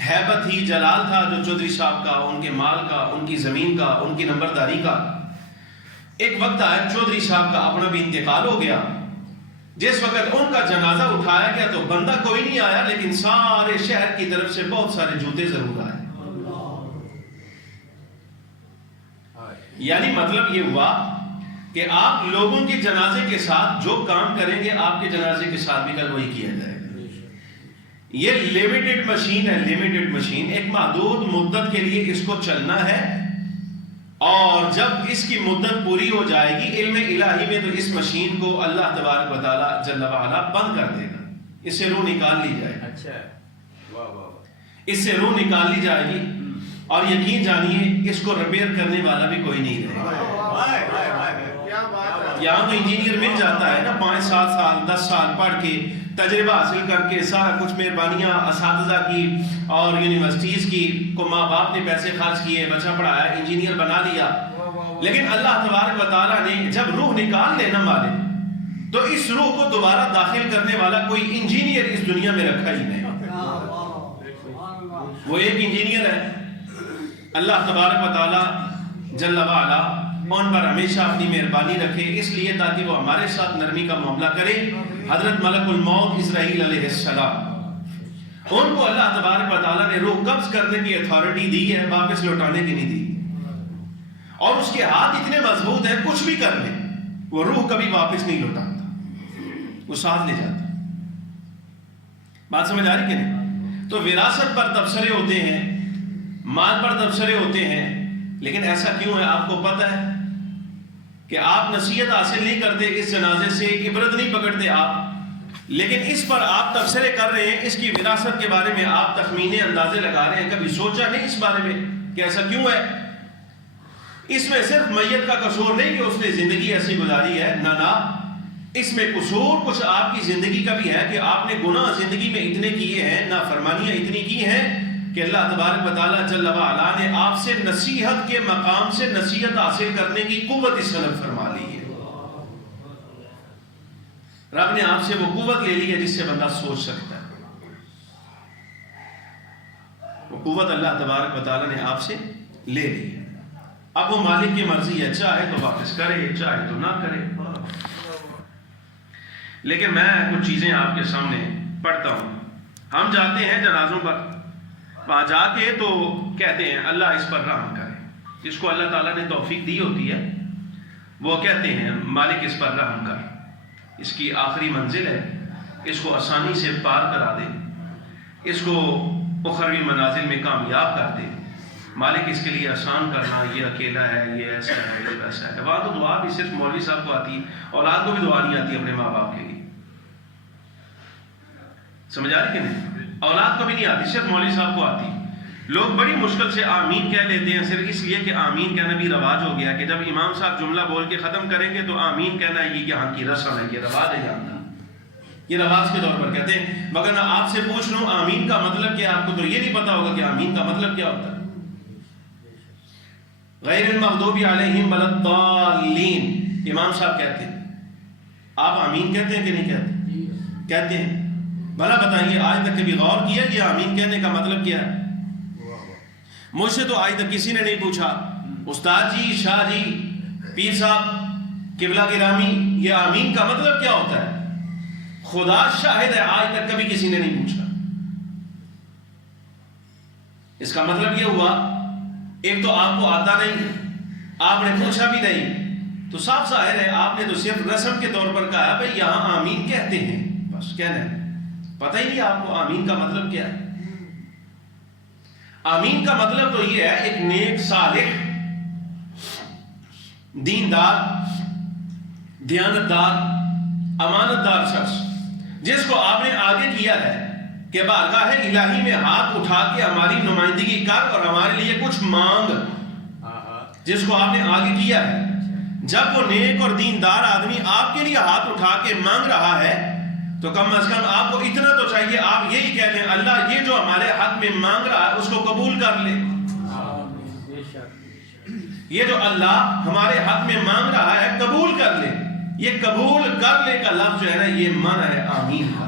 ہیبت ہی جلال تھا جو چودھری صاحب کا, ان کے مال کا, ان کی زمین کا, ان کی نمبرداری کا. ایک وقت آیا چودھری صاحب کا اپنا بھی انتقال ہو گیا. جس وقت ان کا جنازہ اٹھایا گیا تو بندہ کوئی نہیں آیا, لیکن سارے شہر کی طرف سے بہت سارے جوتے ضرور آئے. یعنی مطلب یہ ہوا کہ آپ لوگوں کے جنازے کے ساتھ جو کام کریں گے آپ کے جنازے کے ساتھ بھی کل وہی کیا جائے گا. یہ لیمیٹڈ مشین ہے, لیمیٹڈ مشین, ایک محدود مدت کے لیے اس کو چلنا ہے, اور جب اس کی مدت پوری ہو جائے گی علم الہی میں تو اس مشین کو اللہ تبارک و تعالی جل وعلا بند کر دے گا. اس سے روح نکال لی جائے گی. اچھا, اس سے روح نکال لی جائے گی, اور یقین جانیے اس کو ریپیئر کرنے والا بھی کوئی نہیں رہے گا. یہاں تو انجینئر مل جاتا ہے نا, 5-7 سال 10 سال پڑھ کے تجربہ حاصل کر کے سارا کچھ مہربانیاں اساتذہ کی اور یونیورسٹیز کی کو ماں باپ نے پیسے خرچ کیے, بچہ پڑھایا, انجینئر بنا دیا. لیکن اللہ تبارک و تعالیٰ نے جب روح نکال لینا والے تو اس روح کو دوبارہ داخل کرنے والا کوئی انجینئر اس دنیا میں رکھا ہی نہیں. وہ ایک انجینئر ہے. اللہ تبارک و تعالی جل وعلا ان پر ہمیشہ اپنی مہربانی رکھے, اس لیے تاکہ وہ ہمارے ساتھ نرمی کا معاملہ کرے. حضرت ملک الموت اسرائیل علیہ السلام, ان کو اللہ تبارک و تعالیٰ نے روح قبض کرنے کی اتھارٹی دی ہے, واپس لوٹانے کی نہیں دی. اور اس کے ہاتھ اتنے مضبوط ہیں, کچھ بھی کر لیں وہ روح کبھی واپس نہیں لوٹاتا, وہ ساتھ لے جاتا. بات سمجھ آ رہی کہ نہیں؟ تو وراثت پر تبصرے ہوتے ہیں, مال پر تبصرے ہوتے ہیں. لیکن ایسا کیوں ہے؟ آپ کو پتہ ہے کہ آپ نصیحت حاصل نہیں کرتے اس جنازے سے, عبرت نہیں پکڑتے آپ, لیکن اس پر آپ تبصرے کر رہے ہیں, اس کی وراثت کے بارے میں آپ تخمینے اندازے لگا رہے ہیں. کبھی سوچا نہیں اس بارے میں کہ ایسا کیوں ہے؟ اس میں صرف میت کا قصور نہیں کہ اس نے زندگی ایسی گزاری ہے, نہ اس میں قصور کچھ آپ کی زندگی کا بھی ہے کہ آپ نے گناہ زندگی میں اتنے کیے ہیں, نافرمانیاں اتنی کی ہیں کہ اللہ تبارک و تعالیٰ جل وعلا نے آپ سے نصیحت کے مقام سے نصیحت حاصل کرنے کی قوت اس طرف فرما لی ہے. رب نے آپ سے وہ قوت لے لی ہے جس سے بندہ سوچ سکتا ہے. وہ قوت اللہ تبارک و تعالیٰ نے آپ سے لے لی ہے. اب وہ مالک کی مرضی ہے، چاہے تو واپس کرے چاہے تو نہ کرے. لیکن میں کچھ چیزیں آپ کے سامنے پڑھتا ہوں. ہم جاتے ہیں جنازوں پر، وہاں جا کے تو کہتے ہیں اللہ اس پر رحم کرے. جس کو اللہ تعالیٰ نے توفیق دی ہوتی ہے وہ کہتے ہیں مالک اس پر رحم کر، اس کی آخری منزل ہے، اس کو آسانی سے پار کرا دے، اس کو اخروی منازل میں کامیاب کر دے. مالک اس کے لیے آسان کرنا، یہ اکیلا ہے، یہ ایسا ہے، یہ ویسا ہے. وہاں تو دعا بھی صرف مولوی صاحب کو آتی ہے، اولاد کو بھی دعا نہیں آتی اپنے ماں باپ کے لیے. سمجھ آ رہی کہ نہیں؟ اولاد کو بھی نہیں آتی، صرف مولوی صاحب کو آتی. لوگ بڑی مشکل سے آمین کہہ لیتے ہیں، صرف اس لیے کہ آمین کہنا بھی رواج ہو گیا کہ جب امام صاحب جملہ بول کے ختم کریں گے تو آمین کہنا یہ یہاں کی رسم ہے، یہ رواج ہے یہاں کا. یہ رواج کے طور پر کہتے ہیں. مگر میں آپ سے پوچھ لوں آمین کا مطلب کیا؟ آپ کو تو یہ نہیں پتا ہوگا کہ آمین کا مطلب کیا ہوتا ہے. غیر المغضوب علیہم ولا الضالین امام صاحب کہتے ہیں. آپ آمین کہتے ہیں کہ نہیں کہتے؟ کہتے ہیں. بھلا بتائیے آج تک کبھی غور کیا کہ آمین کہنے کا مطلب کیا ہے؟ مجھ سے تو آج تک کسی نے نہیں پوچھا. استاد جی، شاہ جی، پیر صاحب، قبلہ گرامی، یہ آمین کا مطلب کیا ہوتا ہے؟ خدا شاہد ہے آج تک کبھی کسی نے نہیں پوچھا. اس کا مطلب یہ ہوا ایک تو آپ کو آتا نہیں، آپ نے پوچھا بھی نہیں، تو صاف ظاہر ہے آپ نے تو صرف رسم کے طور پر کہا بھائی یہاں آمین کہتے ہیں، بس کہنا ہے. پتہ ہی نہیں آپ کو آمین کا مطلب کیا ہے. آمین کا مطلب تو یہ ہے ایک نیک، صالح، دیندار، دیانتدار، امانت دار شخص جس کو آپ نے آگے کیا ہے کہ بارگاہ الہی میں ہاتھ اٹھا کے ہماری نمائندگی کر اور ہمارے لیے کچھ مانگ، جس کو آپ نے آگے کیا ہے. جب وہ نیک اور دیندار آدمی آپ کے لیے ہاتھ اٹھا کے مانگ رہا ہے تو کم از کم آپ کو اتنا تو چاہیے آپ یہی کہہ دیں اللہ یہ جو ہمارے حق میں مانگ رہا ہے اس کو قبول کر لے. یہ جو اللہ ہمارے حق میں مانگ رہا ہے قبول کر لے. یہ قبول کر لے کا لفظ جو ہے نا یہ معنی ہے آمین کا.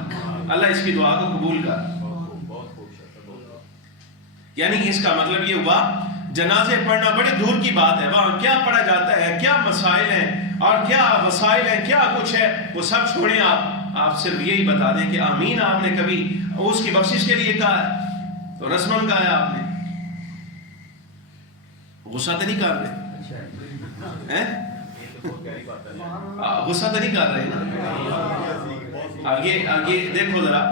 اللہ اس کی دعا کو قبول کر. یعنی اس کا مطلب یہ ہوا جنازے پڑھنا بڑے دور کی بات ہے. وہاں کیا پڑھا جاتا ہے، کیا مسائل ہیں اور کیا وسائل ہیں، کیا کچھ ہے وہ سب چھوڑیں. آپ صرف یہی بتا دیں کہ آمین آپ نے کبھی اس کی بخشش کے لیے کہا ہے تو رسمن کہا ہے. آپ نے غصہ تو نہیں کر رہے، غصہ تو نہیں کر رہے نا. آگے دیکھو ذرا،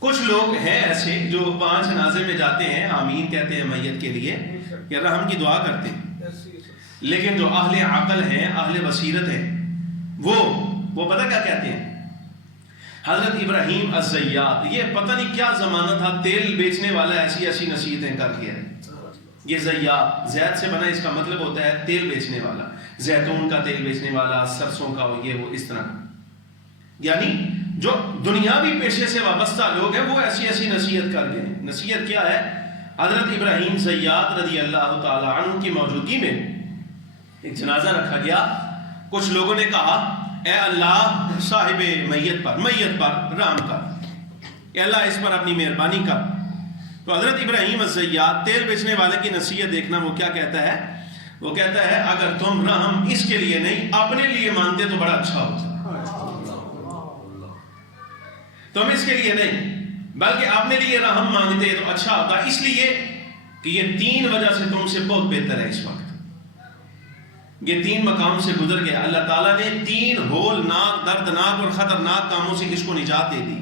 کچھ لوگ ہیں ایسے جو 5 جنازے میں جاتے ہیں آمین کہتے ہیں میت کے لیے کہ رحم کی دعا کرتے ہیں. لیکن جو اہل عقل ہیں، اہل بصیرت ہیں، وہ پتہ کیا کہتے ہیں؟ حضرت ابراہیم الزیات، یہ پتہ نہیں کیا زمانہ تھا، تیل بیچنے والا ایسی نصیحتیں کر کے. یہ زیات زید سے بنا، اس کا مطلب ہوتا ہے تیل بیچنے والا، زیتون کا تیل بیچنے والا، سرسوں کا، یہ وہ اس طرح. یعنی جو دنیاوی پیشے سے وابستہ لوگ ہیں وہ ایسی نصیحت کر گئے. نصیحت کیا ہے؟ حضرت ابراہیم زیات رضی اللہ تعالی عنہ کی موجودگی میں ایک جنازہ رکھا گیا. کچھ لوگوں نے کہا اے اللہ صاحب میت پر رحم کر، اے اللہ اس پر اپنی مہربانی کر. تو حضرت ابراہیم الزیات تیل بیچنے والے کی نصیحت دیکھنا وہ کیا کہتا ہے؟ وہ کہتا ہے اگر تم رحم اس کے لیے نہیں اپنے لیے مانگتے تو بڑا اچھا ہوتا. تم اس کے لیے نہیں بلکہ اپنے لیے رحم مانگتے تو اچھا ہوتا، اس لیے کہ یہ 3 وجہ سے تم سے بہت بہتر ہے. اس وقت یہ 3 مقام سے گزر گیا. اللہ تعالیٰ نے 3 ہولناک، دردناک اور خطرناک کاموں سے اس کو نجات دے دی.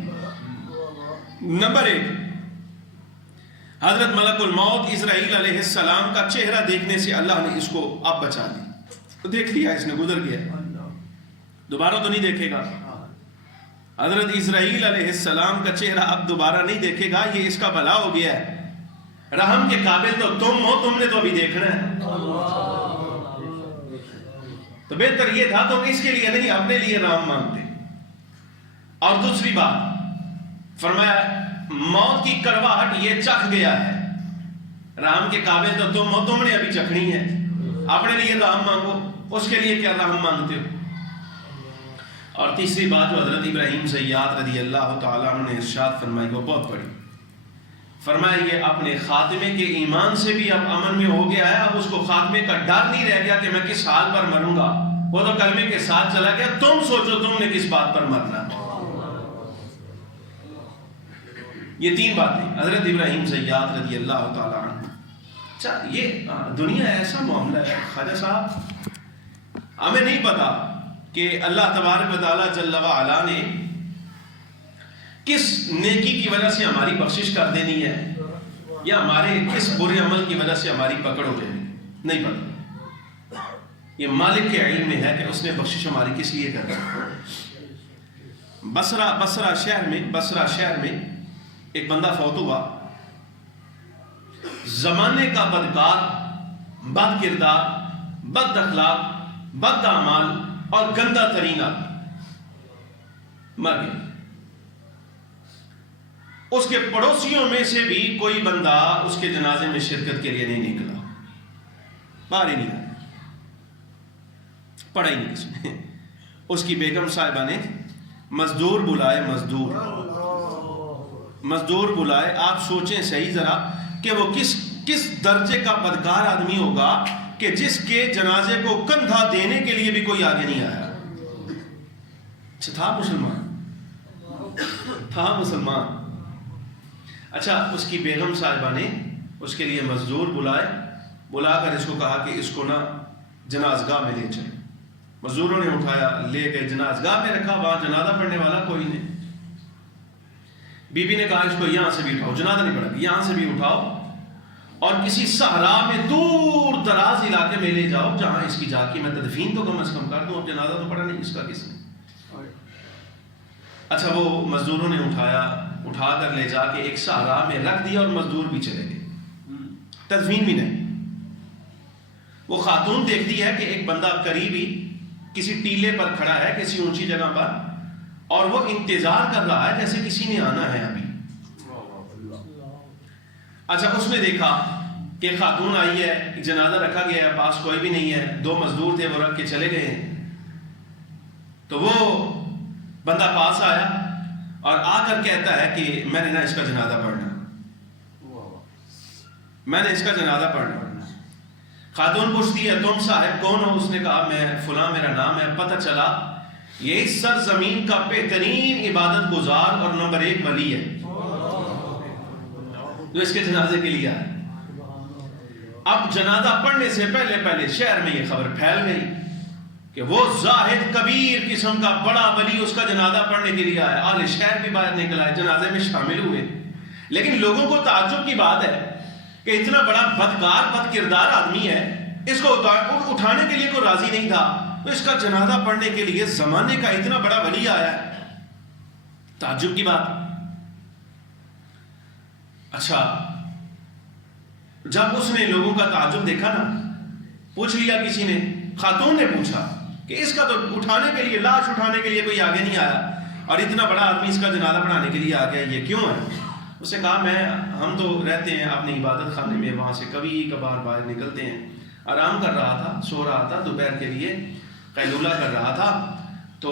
نمبر 1، حضرت ملک الموت اسرائیل علیہ السلام کا چہرہ دیکھنے سے اللہ نے اس کو اب بچا لی. دیکھ لیا، اس نے گزر گیا، دوبارہ تو نہیں دیکھے گا. حضرت اسرائیل علیہ السلام کا چہرہ اب دوبارہ نہیں دیکھے گا، یہ اس کا بھلا ہو گیا ہے. رحم کے قابل تو تم ہو، تم نے تو ابھی دیکھنا ہے. تو بہتر یہ تھا تم اس کے لیے نہیں اپنے لیے رحم مانگتے. اور دوسری بات فرمایا موت کی کڑواہٹ یہ چکھ گیا ہے، رحم کے قابل تو تم ہو، تم نے ابھی چکھنی ہے. اپنے لیے رحم مانگو، اس کے لیے کیا رحم مانگتے ہو. اور تیسری بات جو حضرت ابراہیم زیات رضی اللہ تعالیٰ عنہ نے ارشاد فرمائی وہ بہت بڑی. فرمایا یہ اپنے خاتمے کے ایمان سے بھی اب امن میں ہو گیا ہے، اب اس کو خاتمے کا ڈر نہیں رہ گیا کہ میں کس حال پر مروں گا، وہ تو کلمے کے ساتھ چلا گیا، تم سوچو تم نے کس بات پر مرنا۔ یہ 3 باتیں حضرت ابراہیم زیات رضی اللہ تعالیٰ عنہ۔ اچھا یہ دنیا ایسا معاملہ ہے خواجہ صاحب، ہمیں نہیں پتا کہ اللہ تبارک و تعالیٰ جل وعلا نے کس نیکی کی وجہ سے ہماری بخشش کر دینی ہے یا ہمارے کس برے عمل کی وجہ سے ہماری پکڑ ہو جائے گی، نہیں پتا۔ یہ مالک کے علم میں ہے کہ اس نے بخشش ہماری کس لیے کر دی۔ بصرہ شہر میں ایک بندہ فوت ہوا، زمانے کا بدکار، بد کردار، بد اخلاق، بد اعمال اور گندا ترین مر گیا۔ اس کے پڑوسیوں میں سے بھی کوئی بندہ اس کے جنازے میں شرکت کے لیے نہیں نکلا، باہر ہی نہیں آیا، پڑھا ہی نہیں کسی نے۔ اس کی بیگم صاحبہ نے مزدور بلائے۔ آپ سوچیں صحیح ذرا کہ وہ کس درجے کا بدکار آدمی ہوگا کہ جس کے جنازے کو کندھا دینے کے لیے بھی کوئی آگے نہیں آیا۔ تھا مسلمان۔ اچھا اس کی بیگم صاحبہ نے اس کے لیے مزدور بلا کر اس کو کہا کہ اس کو نا جنازگاہ میں لے چلے۔ مزدوروں نے اٹھایا، لے گئے جنازگاہ میں رکھا، وہاں جنازہ پڑھنے والا کوئی نہیں۔ بی بی نے کہا اس کو یہاں سے بھی اٹھاؤ، جنازہ نہیں پڑھا، یہاں سے بھی اٹھاؤ اور کسی صحرا میں دور دراز علاقے میں لے جاؤ جہاں اس کی جا کے میں تدفین تو کم از کم کر دوں، اب جنازہ تو پڑھا نہیں اس کا کس نے۔ اچھا وہ مزدوروں نے اٹھا کر لے جا کے ایک صحرا میں رکھ دیا اور مزدور بھی چلے گئے، تدفین بھی نہیں۔ وہ خاتون دیکھتی ہے کہ ایک بندہ قریبی کسی ٹیلے پر کھڑا ہے کسی اونچی جگہ پر اور وہ انتظار کر رہا ہے جیسے کسی نے آنا ہے ابھی۔ اچھا اس نے دیکھا کہ خاتون آئی ہے، جنازہ رکھا گیا ہے، پاس کوئی بھی نہیں ہے، 2 مزدور تھے وہ رکھ کے چلے گئے ہیں۔ تو وہ بندہ پاس آیا اور آ کر کہتا ہے کہ میں نے نا اس کا جنازہ پڑھنا، میں نے اس کا جنازہ پڑھنا۔ خاتون پوچھتی ہے تم صاحب کون ہو؟ اس نے کہا میں فلاں میرا نام ہے۔ پتہ چلا یہ اس سرزمین کا بہترین عبادت گزار اور نمبر 1 ولی ہے جو اس کے جنازے کے لیے آئے۔ اب جنازہ پڑھنے سے پہلے شہر میں یہ خبر پھیل گئی کہ وہ زاہد کبیر قسم کا بڑا ولی اس کا جنازہ پڑھنے کے لیے آیا۔ اہل شہر بھی باہر نکل آئے، جنازے میں شامل ہوئے۔ لیکن لوگوں کو تعجب کی بات ہے کہ اتنا بڑا بدکار بد کردار آدمی ہے، اس کو اٹھانے کے لیے کوئی راضی نہیں تھا، تو اس کا جنازہ پڑھنے کے لیے زمانے کا اتنا بڑا ولی آیا ہے، تعجب کی بات۔ اچھا جب اس نے لوگوں کا تعجب دیکھا نا، پوچھ لیا کسی نے، خاتون نے پوچھا کہ اس کا تو اٹھانے کے لیے، لاش اٹھانے کے لیے کوئی آگے نہیں آیا اور اتنا بڑا آدمی اس کا جنازہ پڑھانے کے لیے آ گیا، یہ کیوں ہے؟ اس نے کہا ہم تو رہتے ہیں اپنی عبادت خانے میں، وہاں سے کبھی کبھار باہر نکلتے ہیں، آرام کر رہا تھا، سو رہا تھا، دوپہر کے لیے قیلولہ کر رہا تھا، تو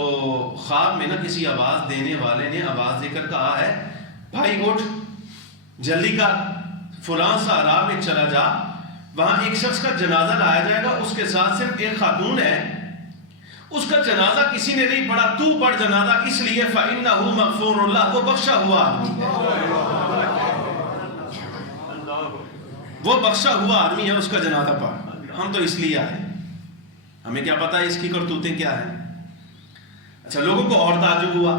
خواب میں نا کسی آواز دینے والے نے آواز دے کر کہا ہے بھائی اٹھ جلدی کر، فلاں صحرا میں چلا جا، وہاں ایک شخص کا جنازہ لایا جائے گا، اس کے ساتھ صرف ایک خاتون ہے، اس کا جنازہ کسی نے نہیں پڑھا، تو پڑھ جنازہ، اس لیے فَإِنَّهُ مَغْفُورٌ اللَّهُ، وہ بخشا ہوا آدمی، وہ بخشا ہوا آدمی ہے، اس کا جنازہ پڑھ، ہم تو اس لیے آئے، ہمیں کیا پتا اس کی کرتوتیں کیا ہیں۔ اچھا لوگوں کو اور تعجب ہوا،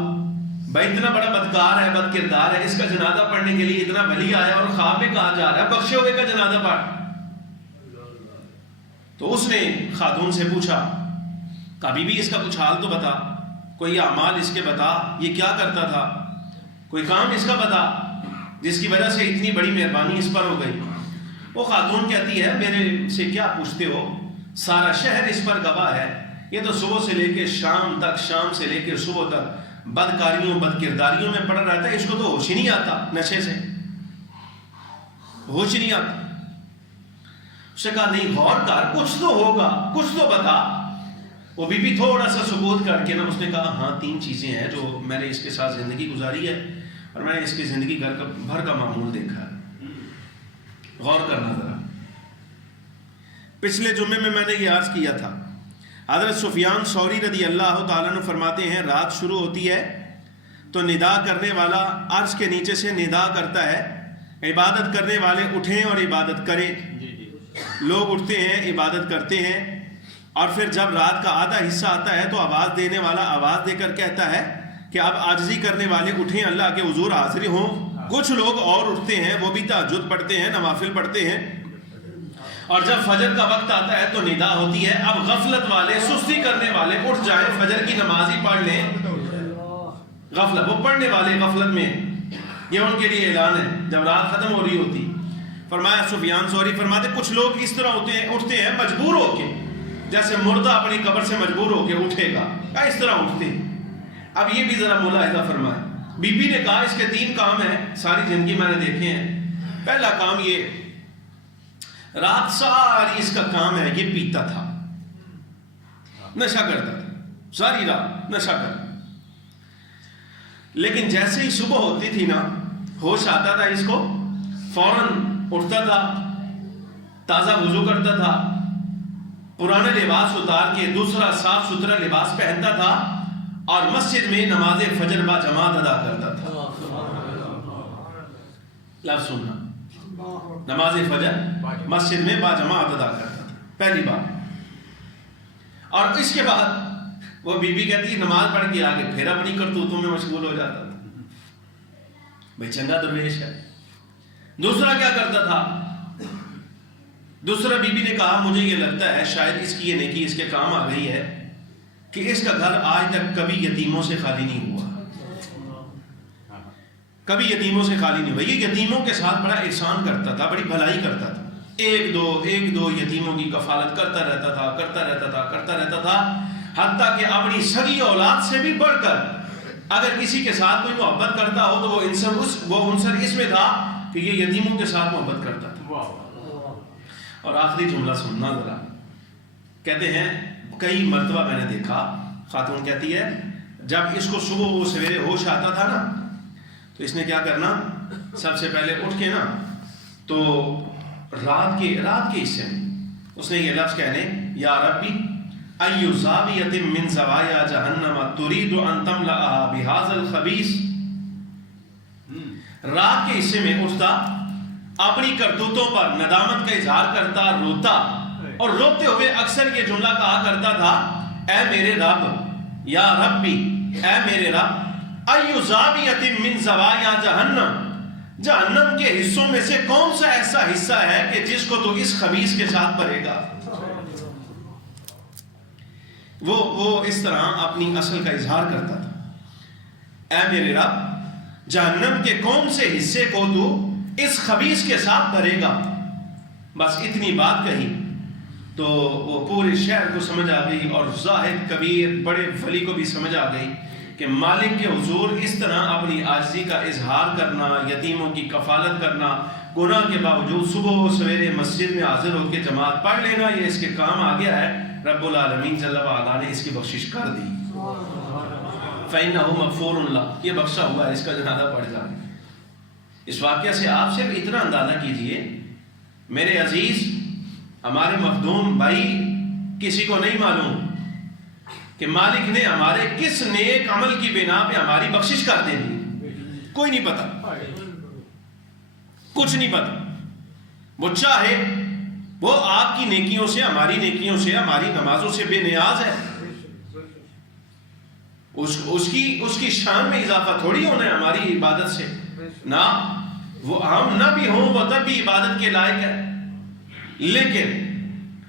بھائی اتنا بڑا بدکار ہے، بد کردار ہے، اس کا جنازہ پڑھنے کے لیے اتنا ولی آیا اور خواب میں کہا جا رہا ہے بخشے ہوئے کا جنازہ پڑھ۔ تو اس نے خاتون سے پوچھا کبھی بھی اس کا کچھ حال تو بتا، کوئی اعمال اس کے بتا، یہ کیا کرتا تھا، کوئی کام اس کا بتا جس کی وجہ سے اتنی بڑی مہربانی اس پر ہو گئی۔ وہ خاتون کہتی ہے میرے سے کیا پوچھتے ہو، سارا شہر اس پر گواہ ہے، یہ تو صبح سے لے کے شام تک، شام سے لے کے صبح تک بدکاریوں بد کرداریوں میں پڑا رہتا ہے، اس کو تو ہوش ہی نہیں آتا، نشے سے ہوش ہی نہیں آتا۔ اس نے کہا نہیں غور کر، کچھ تو ہوگا، کچھ تو بتا۔ وہ بی بی تھوڑا سا سکوت کر کے نا اس نے کہا ہاں 3 چیزیں ہیں جو میں نے اس کے ساتھ زندگی گزاری ہے اور میں نے اس کی زندگی بھر کا معمول دیکھا ہے۔ غور کرنا ذرا. پچھلے جمعے میں نے یہ عرض کیا تھا، حضرت سفیان ثوری رضی اللہ تعالیٰ عنہ فرماتے ہیں رات شروع ہوتی ہے تو ندا کرنے والا عرش کے نیچے سے ندا کرتا ہے، عبادت کرنے والے اٹھیں اور عبادت کریں. لوگ اٹھتے ہیں، عبادت کرتے ہیں، اور پھر جب رات کا آدھا حصہ آتا ہے تو آواز دینے والا آواز دے کر کہتا ہے کہ اب عاجزی کرنے والے اٹھیں، اللہ کے حضور حاضر ہوں. کچھ لوگ اور اٹھتے ہیں، وہ بھی تہجد پڑھتے ہیں، نوافل پڑھتے ہیں، اور جب فجر کا وقت آتا ہے تو ندا ہوتی ہے اب غفلت والے، سستی کرنے والے اٹھ جائیں، فجر کی نماز ہی پڑھ لیں. غفلت، وہ پڑھنے والے غفلت میں، یہ ان کے لیے اعلان ہے جب رات ختم ہو رہی ہوتی. فرمایا سفیان ثوری فرماتے کچچھ لوگ اس طرح اٹھتے ہیں مجبور ہو کے، جیسے مردہ اپنی قبر سے مجبور ہو کے اٹھے گا، اس طرح اٹھتے ہیں. اب یہ بھی ذرا ملاحظہ فرمائے. بی بی نے کہا اس کے 3 کام ہیں، ساری زندگی میں نے دیکھے ہیں. پہلا کام یہ، رات ساری اس کا کام ہے یہ پیتا تھا، نشہ کرتا تھا، ساری رات نشہ کرتا. لیکن جیسے ہی صبح ہوتی تھی نا، ہوش آتا تھا اس کو، فوراً اٹھتا تھا، تازہ وضو کرتا تھا، پرانے لباس اتار کے دوسرا صاف ستھرا لباس پہنتا تھا، اور مسجد میں نماز فجر با جماعت ادا کرتا تھا. لفظ سننا، نماز فجر مسجد میں با جماعت ادا کرتا تھا، پہلی بات. اور اس کے بعد وہ بی بی کہتی نماز پڑھ کے آگے پھر اپنی کرتوتوں میں مشغول ہو جاتا تھا. بھائی چنگا درویش ہے. دوسرا کیا کرتا تھا، دوسرا بی بی نے کہا مجھے یہ لگتا ہے شاید اس کی یہ نیکی اس کے کام آ گئی ہے کہ اس کا گھر آج تک کبھی یتیموں سے خالی نہیں ہوا، کبھی یتیموں سے خالی نہیں ہوا. یہ یتیموں کے ساتھ بڑا احسان کرتا تھا، بڑی بھلائی کرتا تھا. ایک دو یتیموں کی کفالت کرتا رہتا تھا، حتیٰ کہ اپنی سگی اولاد سے بھی بڑھ کر اگر کسی کے ساتھ کوئی محبت کرتا ہو تو وہ عنصر اس میں تھا کہ یہ یتیموں کے ساتھ محبت کرتا تھا. اور آخری جملہ سننا ذرا. کہتے ہیں کئی مرتبہ میں نے دیکھا، خاتون کہتی ہے جب اس کو صبح و سویرے ہوش آتا تھا نا تو اس نے کیا کرنا، سب سے پہلے اٹھ کے نا تو رات کے حصے میں اس نے یہ لفظ کہنے، یا ربی ای زاویۃ من زوایا جہنم ترید ان تملأها بهذا الخبیث. رات کے حصے میں اٹھتا، اپنی کرتوتوں پر ندامت کا اظہار کرتا، روتا، اور روتے ہوئے اکثر یہ جملہ کہا کرتا تھا، اے میرے رب، یا ربی، اے میرے رب، ای زاویۃ من زوایا جہنم، جہنم کے حصوں میں سے کون سا ایسا حصہ ہے کہ جس کو تو اس خبیث کے ساتھ بھرے گا. وہ اس طرح اپنی اصل کا اظہار کرتا تھا، اے میرے رب، جہنم کے کون سے حصے کو تو اس خبیث کے ساتھ بھرے گا. بس اتنی بات کہی تو وہ پورے شہر کو سمجھ آ گئی، اور زاہد کبیر بڑے ولی کو بھی سمجھ آ گئی کہ مالک کے حضور اس طرح اپنی عاجزی کا اظہار کرنا، یتیموں کی کفالت کرنا، گناہ کے باوجود صبح و سویرے مسجد میں حاضر ہو کے جماعت پڑھ لینا، یہ اس کے کام آ گیا ہے. رب العالمین جل وعلا نے اس کی بخشش کر دی. فَإِنَّهُ مَغْفُورٌ لَهُ، یہ بخشا ہوا ہے، اس کا جنازہ پڑھ جائے. اس واقعہ سے آپ صرف اتنا اندازہ کیجئے میرے عزیز، ہمارے مخدوم بھائی، کسی کو نہیں معلوم کہ مالک نے ہمارے کس نیک عمل کی بنا پہ ہماری بخشش کر دینی. کوئی نہیں پتا، کچھ نہیں پتا. وہ چاہے وہ آپ کی نیکیوں سے، ہماری نیکیوں سے، ہماری نمازوں سے بے نیاز ہے، اس کی شان میں اضافہ تھوڑی ہونا ہے ہماری عبادت سے. نہ وہ ہم نہ بھی ہوں وہ تب بھی عبادت کے لائق ہے. لیکن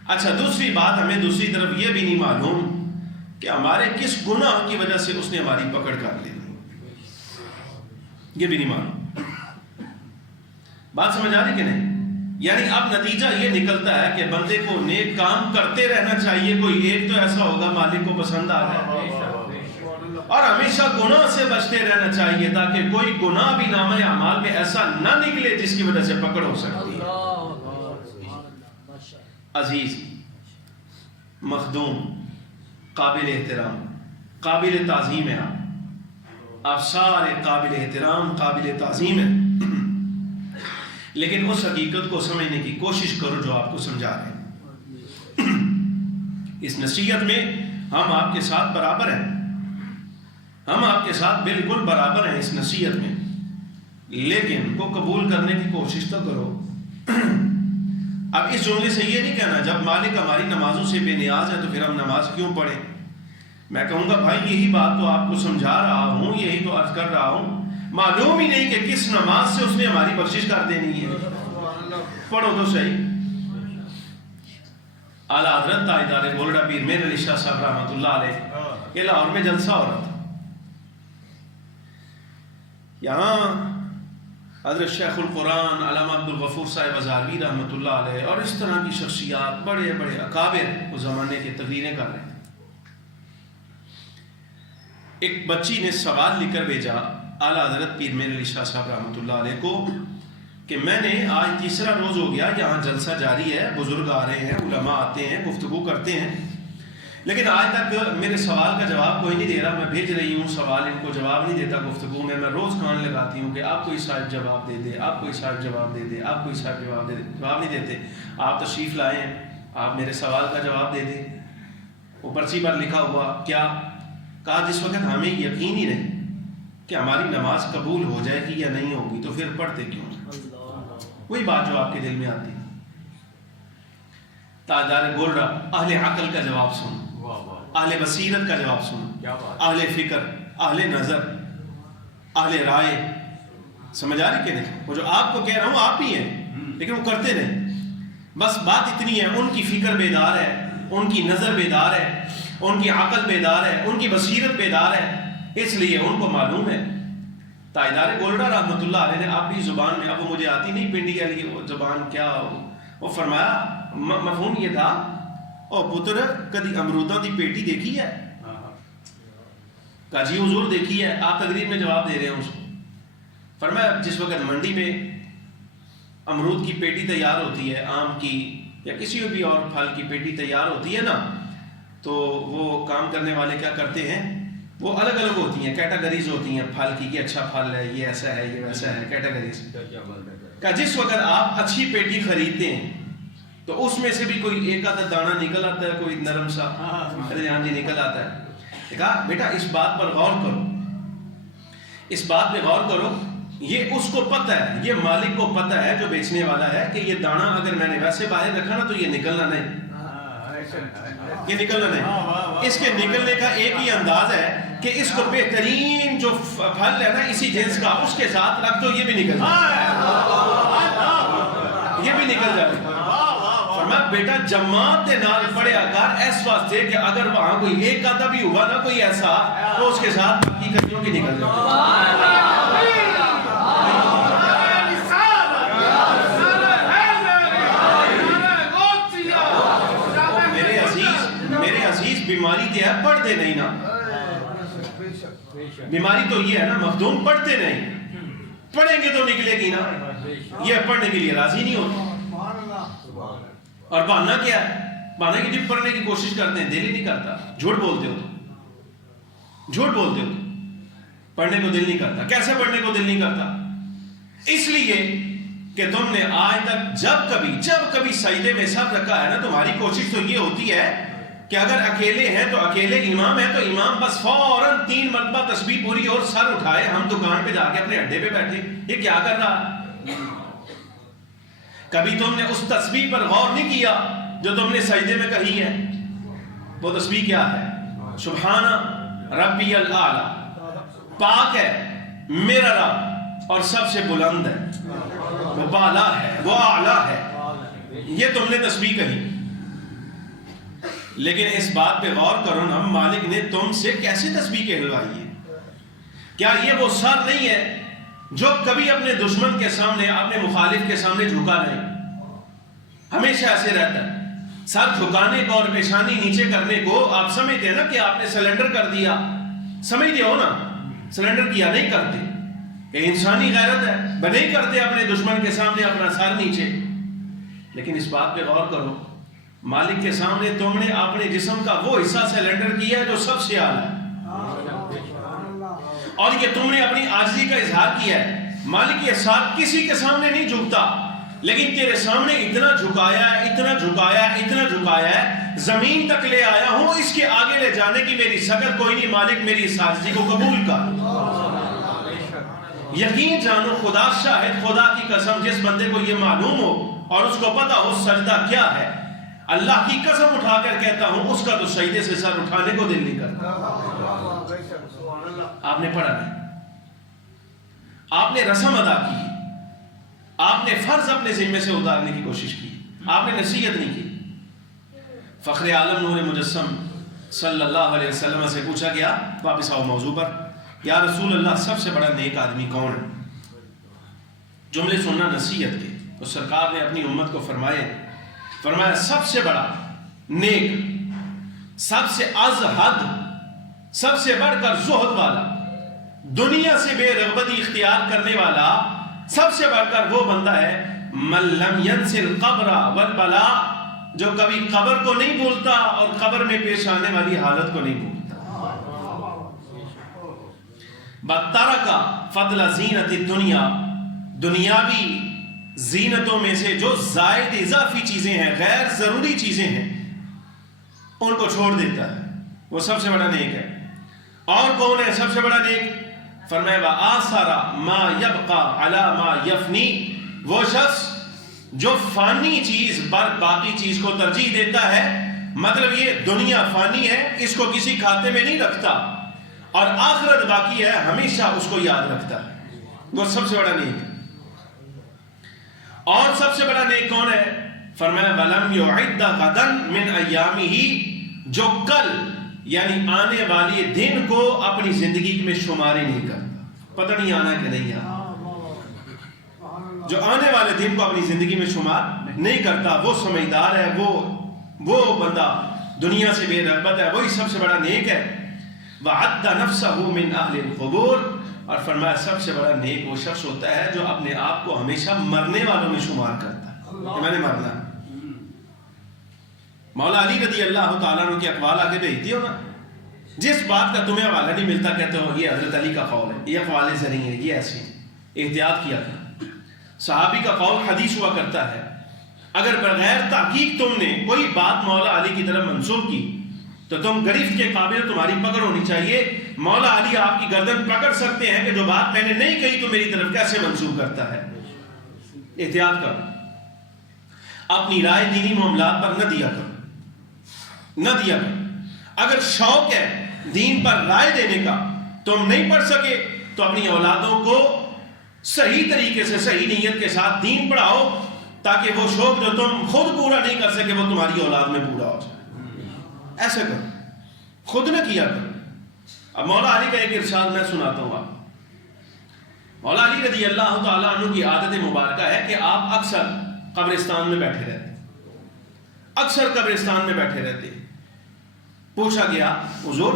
اچھا دوسری بات، ہمیں دوسری طرف یہ بھی نہیں معلوم کہ ہمارے کس گناہ کی وجہ سے اس نے ہماری پکڑ کر لی، یہ بھی نہیں معلوم. بات سمجھ آ رہی کہ نہیں؟ یعنی اب نتیجہ یہ نکلتا ہے کہ بندے کو نیک کام کرتے رہنا چاہیے، کوئی ایک تو ایسا ہوگا مالک کو پسند آ جائے، اور ہمیشہ گناہ سے بچتے رہنا چاہیے تاکہ کوئی گناہ بھی نامہ اعمال میں ایسا نہ نکلے جس کی وجہ سے پکڑ ہو سکتی ہے. عزیز مخدوم، قابل احترام، قابل تعظیم ہے. آپ سارے قابل احترام، قابل تعظیم ہیں. لیکن اس حقیقت کو سمجھنے کی کوشش کرو جو آپ کو سمجھا رہے ہیں۔ اس نصیحت میں ہم آپ کے ساتھ برابر ہیں، ہم آپ کے ساتھ بالکل برابر ہیں اس نصیحت میں، لیکن کو قبول کرنے کی کوشش تو کرو۔ اب اس جملے سے یہ نہیں کہنا جب مالک ہماری نمازوں سے بے نیاز ہے تو پھر ہم نماز کیوں پڑھیں۔ میں کہوں گا بھائی یہی بات تو آپ کو سمجھا رہا ہوں، یہی تو عرض کر رہا ہوں، معلوم ہی نہیں کہ کس نماز سے اس نے ہماری بخشش کر دینی ہے، پڑھو تو صحیح۔ اعلیٰ حضرت تاجدار گولڑا پیر میر علی شاہ صاحب رحمۃ اللہ علیہ، یہ لاہور میں جلسہ ہو رہا تھا، یہاں حضرت شیخ القرآن علامہ عبدالغفور صاحب ہزاروی رحمۃ اللہ علیہ اور اس طرح کی شخصیات بڑے بڑے اکابر اس زمانے کے تقریریں کر رہے تھے۔ ایک بچی نے سوال لکھ کر بھیجا اعلیٰ حضرت پیر میر علی شاہ صاحب رحمۃ اللہ علیہ کو کہ میں نے آج تیسرا روز ہو گیا، یہاں جلسہ جاری ہے، بزرگ آ رہے ہیں، علماء آتے ہیں، گفتگو کرتے ہیں، لیکن آج تک میرے سوال کا جواب کوئی نہیں دے رہا۔ میں بھیج رہی ہوں سوال، ان کو جواب نہیں دیتا گفتگو میں روز کان لگاتی ہوں کہ آپ کوئی صاحب جواب دے دے، آپ کوئی صاحب جواب دے دے، آپ کوئی صاحب جواب دے دے، جواب نہیں دیتے۔ آپ تشریف لائے ہیں، آپ میرے سوال کا جواب دے دیں۔ وہ پرچی پر لکھا ہوا کیا؟ کہا جس وقت ہمیں یقین ہی نہیں کہ ہماری نماز قبول ہو جائے گی یا نہیں ہوگی تو پھر پڑھتے کیوں؟ وہی بات جو آپ کے دل میں آتی ہے۔ تاجدار گولڑا اہل عقل کا جواب سنو، اہل بصیرت کا جواب سنو، اہل فکر، اہل نظر، اہل رائے، سمجھ آ رہی کہ نہیں؟ وہ جو آپ کو کہہ رہا ہوں آپ ہی ہیں، لیکن وہ کرتے نہیں۔ بس بات اتنی ہے، ان کی فکر بیدار ہے، ان کی نظر بیدار ہے، ان کی عقل بیدار ہے، ان کی بصیرت بیدار ہے، اس لیے ان کو معلوم ہے۔ تاجدار گولڑا رحمۃ اللہ علیہ نے اپنی زبان میں، اب وہ مجھے آتی نہیں پنڈی والی وہ زبان کیا، وہ فرمایا مفہوم یہ تھا، او پتر کدی امرودوں دی پیٹی دیکھی ہے؟ کہا جی حضور دیکھی ہے۔ آپ تقریر میں جواب دے رہے ہیں اس کو۔ فرمایا جس وقت منڈی میں امرود کی پیٹی تیار ہوتی ہے، آم کی یا کسی بھی اور پھل کی پیٹی تیار ہوتی ہے نا، تو وہ کام کرنے والے کیا کرتے ہیں، وہ الگ الگ ہوتی ہیں، کیٹیگریز ہوتی ہیں پھل کی، یہ اچھا پھل ہے، یہ ایسا ہے، یہ ویسا ہے، کیٹیگریز۔ کہ جس وقت آپ اچھی پیٹی خریدتے ہیں تو اس میں سے بھی کوئی ایک آدھا دانہ نکل آتا ہے، کوئی نرم سا، ارے ہاں جی نکل آتا ہے۔ کہا بیٹا اس بات پر غور کرو، اس بات پہ غور کرو، یہ اس کو پتہ ہے، یہ مالک کو پتہ ہے جو بیچنے والا ہے کہ یہ دانہ اگر میں نے ویسے باہر رکھا نا تو یہ نکلنا نہیں، یہ نکلنا نہیں۔ اس کے نکلنے کا ایک ہی انداز ہے کہ اس کو بہترین جو پھل ہے نا اسی جنس کا اس کے ساتھ رکھ دو، یہ بھی نکل جائے، یہ بھی نکل جائے۔ فرمایا بیٹا جماعت دے نال پڑھیا کر اس واسطے کہ اگر وہاں کوئی ایک آدھا بھی ہوا نا کوئی ایسا تو اس کے ساتھ باقی کتنوں کی نکل جائے۔ بیماری تو ہے پڑھتے نہیں نا، بیماری تو یہ ہے نا مخدوم پڑھتے نہیں، پڑھیں گے تو نکلے گی نا، یہ پڑھنے کے لیے راضی نہیں ہوتے۔ اور بہانہ کیا ہے؟ بہانہ کی جب پڑھنے کی کوشش کرتے ہیں دل ہی نہیں کرتا، جھوٹ بولتے ہو، جھوٹ بولتے ہو، پڑھنے کو دل نہیں کرتا۔ کیسے پڑھنے کو دل نہیں کرتا؟ اس لیے کہ تم نے آج تک جب کبھی سجدے میں سر رکھا ہے نا، تمہاری کوشش تو یہ ہوتی ہے کہ اگر اکیلے ہیں تو اکیلے، امام ہے تو امام بس فوراً 3 مرتبہ تسبیح پوری اور سر اٹھائے، ہم دکان پہ جا کے اپنے اڈے پہ بیٹھے، یہ کیا کر رہا؟ کبھی تم نے اس تسبیح پر غور نہیں کیا جو تم نے سجدے میں کہی ہے؟ وہ تسبیح کیا ہے؟ سبحان ربی الاعلی، پاک ہے میرا رب اور سب سے بلند ہے، وہ بالا ہے، وہ اعلیٰ ہے، یہ تم نے تسبیح کہی۔ لیکن اس بات پہ غور کرو نا، مالک نے تم سے کیسے تسبیح کہلوائی ہے؟ کیا یہ وہ سر نہیں ہے جو کبھی اپنے دشمن کے سامنے، اپنے مخالف کے سامنے جھکا نہیں؟ ہمیشہ ایسے رہتا ہے، سر جھکانے کو اور پیشانی نیچے کرنے کو آپ سمجھتے ہیں نا کہ آپ نے سلنڈر کر دیا، سمجھتے ہو نا، سلنڈر کیا نہیں کرتے، کہ انسانی غیرت ہے، نہیں کرتے اپنے دشمن کے سامنے اپنا سر نیچے۔ لیکن اس بات پہ غور کرو، مالک کے سامنے تم نے اپنے جسم کا وہ حصہ سلنڈر کیا ہے جو سب سے اعلیٰ ہے، اور یہ تم نے اپنی عاجزی کا اظہار کیا ہے۔ مالک یہ ساتھ کسی کے سامنے نہیں جھکتا، لیکن تیرے سامنے اتنا جھکایا ہے، اتنا جھکایا ہے، اتنا جھکایا ہے، زمین تک لے آیا ہوں، اس کے آگے لے جانے کی میری سکت کوئی نہیں، مالک میری اس عاجزی کو قبول کر۔ یقین جانو، خدا شاہد، خدا کی قسم، جس بندے کو یہ معلوم ہو اور اس کو پتا ہو سجدہ کیا ہے، اللہ کی قسم اٹھا کر کہتا ہوں اس کا تو سجدے سے سر اٹھانے کو دل نہیں کرتا۔ آپ نے پڑھا نہیں، آپ نے رسم ادا کی، آپ نے فرض اپنے ذمے سے اتارنے کی کوشش کی، آپ نے نصیحت نہیں کی۔ فخر عالم نور مجسم صلی اللہ علیہ وسلم سے پوچھا گیا، واپس آؤ موضوع پر، یا رسول اللہ سب سے بڑا نیک آدمی کون ہے؟ جملے سننا نصیحت کے، تو سرکار نے اپنی امت کو فرمایا سب سے بڑا نیک، سب سے ازہد، سب سے بڑھ کر زہد والا، دنیا سے بے رغبتی اختیار کرنے والا، سب سے بڑھ کر وہ بندہ ہے من لم ینسل القبر والبلاء، جو کبھی قبر کو نہیں بھولتا اور قبر میں پیش آنے والی حالت کو نہیں بھولتا۔ بترکا فضل زینت الدنیا، دنیاوی زینتوں میں سے جو زائد اضافی چیزیں ہیں، غیر ضروری چیزیں ہیں، ان کو چھوڑ دیتا ہے، وہ سب سے بڑا نیک ہے۔ اور کون ہے سب سے بڑا نیک؟ فرمایا وآثر ما یبقى علی ما یفنی، وہ شخص جو فانی چیز پر باقی چیز کو ترجیح دیتا ہے، مطلب یہ دنیا فانی ہے، اس کو کسی کھاتے میں نہیں رکھتا، اور آخرت باقی ہے، ہمیشہ اس کو یاد رکھتا ہے، وہ سب سے بڑا نیک ہے۔ اور سب سے بڑا نیک کون ہے؟ فرمایا وَلَمْ يُعِدَّ غَدًا مِنْ أَيَّامِهِ، جو کل یعنی آنے والی دن کو اپنی زندگی میں شمار ہی نہیں کرتا، پتہ نہیں آنا کہ نہیں آنا، جو آنے والے دن کو اپنی زندگی میں شمار نہیں کرتا، وہ سمجھدار ہے، وہ بندہ دنیا سے بے رغبت ہے، وہی سب سے بڑا نیک ہے۔ وَعَدَّ نَفْسَهُ مِنْ أَهْلِ الْقُبُورِ، اور فرمایا سب سے بڑا نیک وہ شخص ہوتا ہے جو اپنے آپ کو ہمیشہ مرنے والوں میں شمار کرتا ہے، کہ میں نے مرنا ہے۔ مولا علی رضی اللہ تعالیٰ عنہ کے اقوال آگے بھیجتی ہو نا، جس بات کا تمہیں حوالہ نہیں ملتا کہتے ہو یہ حضرت علی کا قول ہے، یہ اقوال زرعی ہے، یہ ایسے احتیاط کیا تھا۔ صحابی کا قول حدیث ہوا کرتا ہے، اگر بغیر تحقیق تم نے کوئی بات مولا علی کی طرف منسوب کی تو تم گرفت کے قابل، تمہاری پکڑ ہونی چاہیے، مولا علی آپ کی گردن پکڑ سکتے ہیں کہ جو بات میں نے نہیں کہی تو میری طرف کیسے منسوب کرتا ہے۔ احتیاط کرو، اپنی رائے دینی معاملات پر نہ دیا کرو، نہ دیا کرو۔ اگر شوق ہے دین پر رائے دینے کا، تم نہیں پڑھ سکے تو اپنی اولادوں کو صحیح طریقے سے، صحیح نیت کے ساتھ دین پڑھاؤ، تاکہ وہ شوق جو تم خود پورا نہیں کر سکے وہ تمہاری اولاد میں پورا ہو جائے۔ ایسے کرو، خود نہ کیا کرو۔ اب مولا علی کا ایک ارشاد میں سناتا ہوں آپ۔ مولا علی رضی اللہ تعالیٰ عنہ کی عادت مبارکہ ہے کہ آپ اکثر قبرستان میں بیٹھے رہتے، اکثر قبرستان میں بیٹھے رہتے۔ پوچھا گیا حضور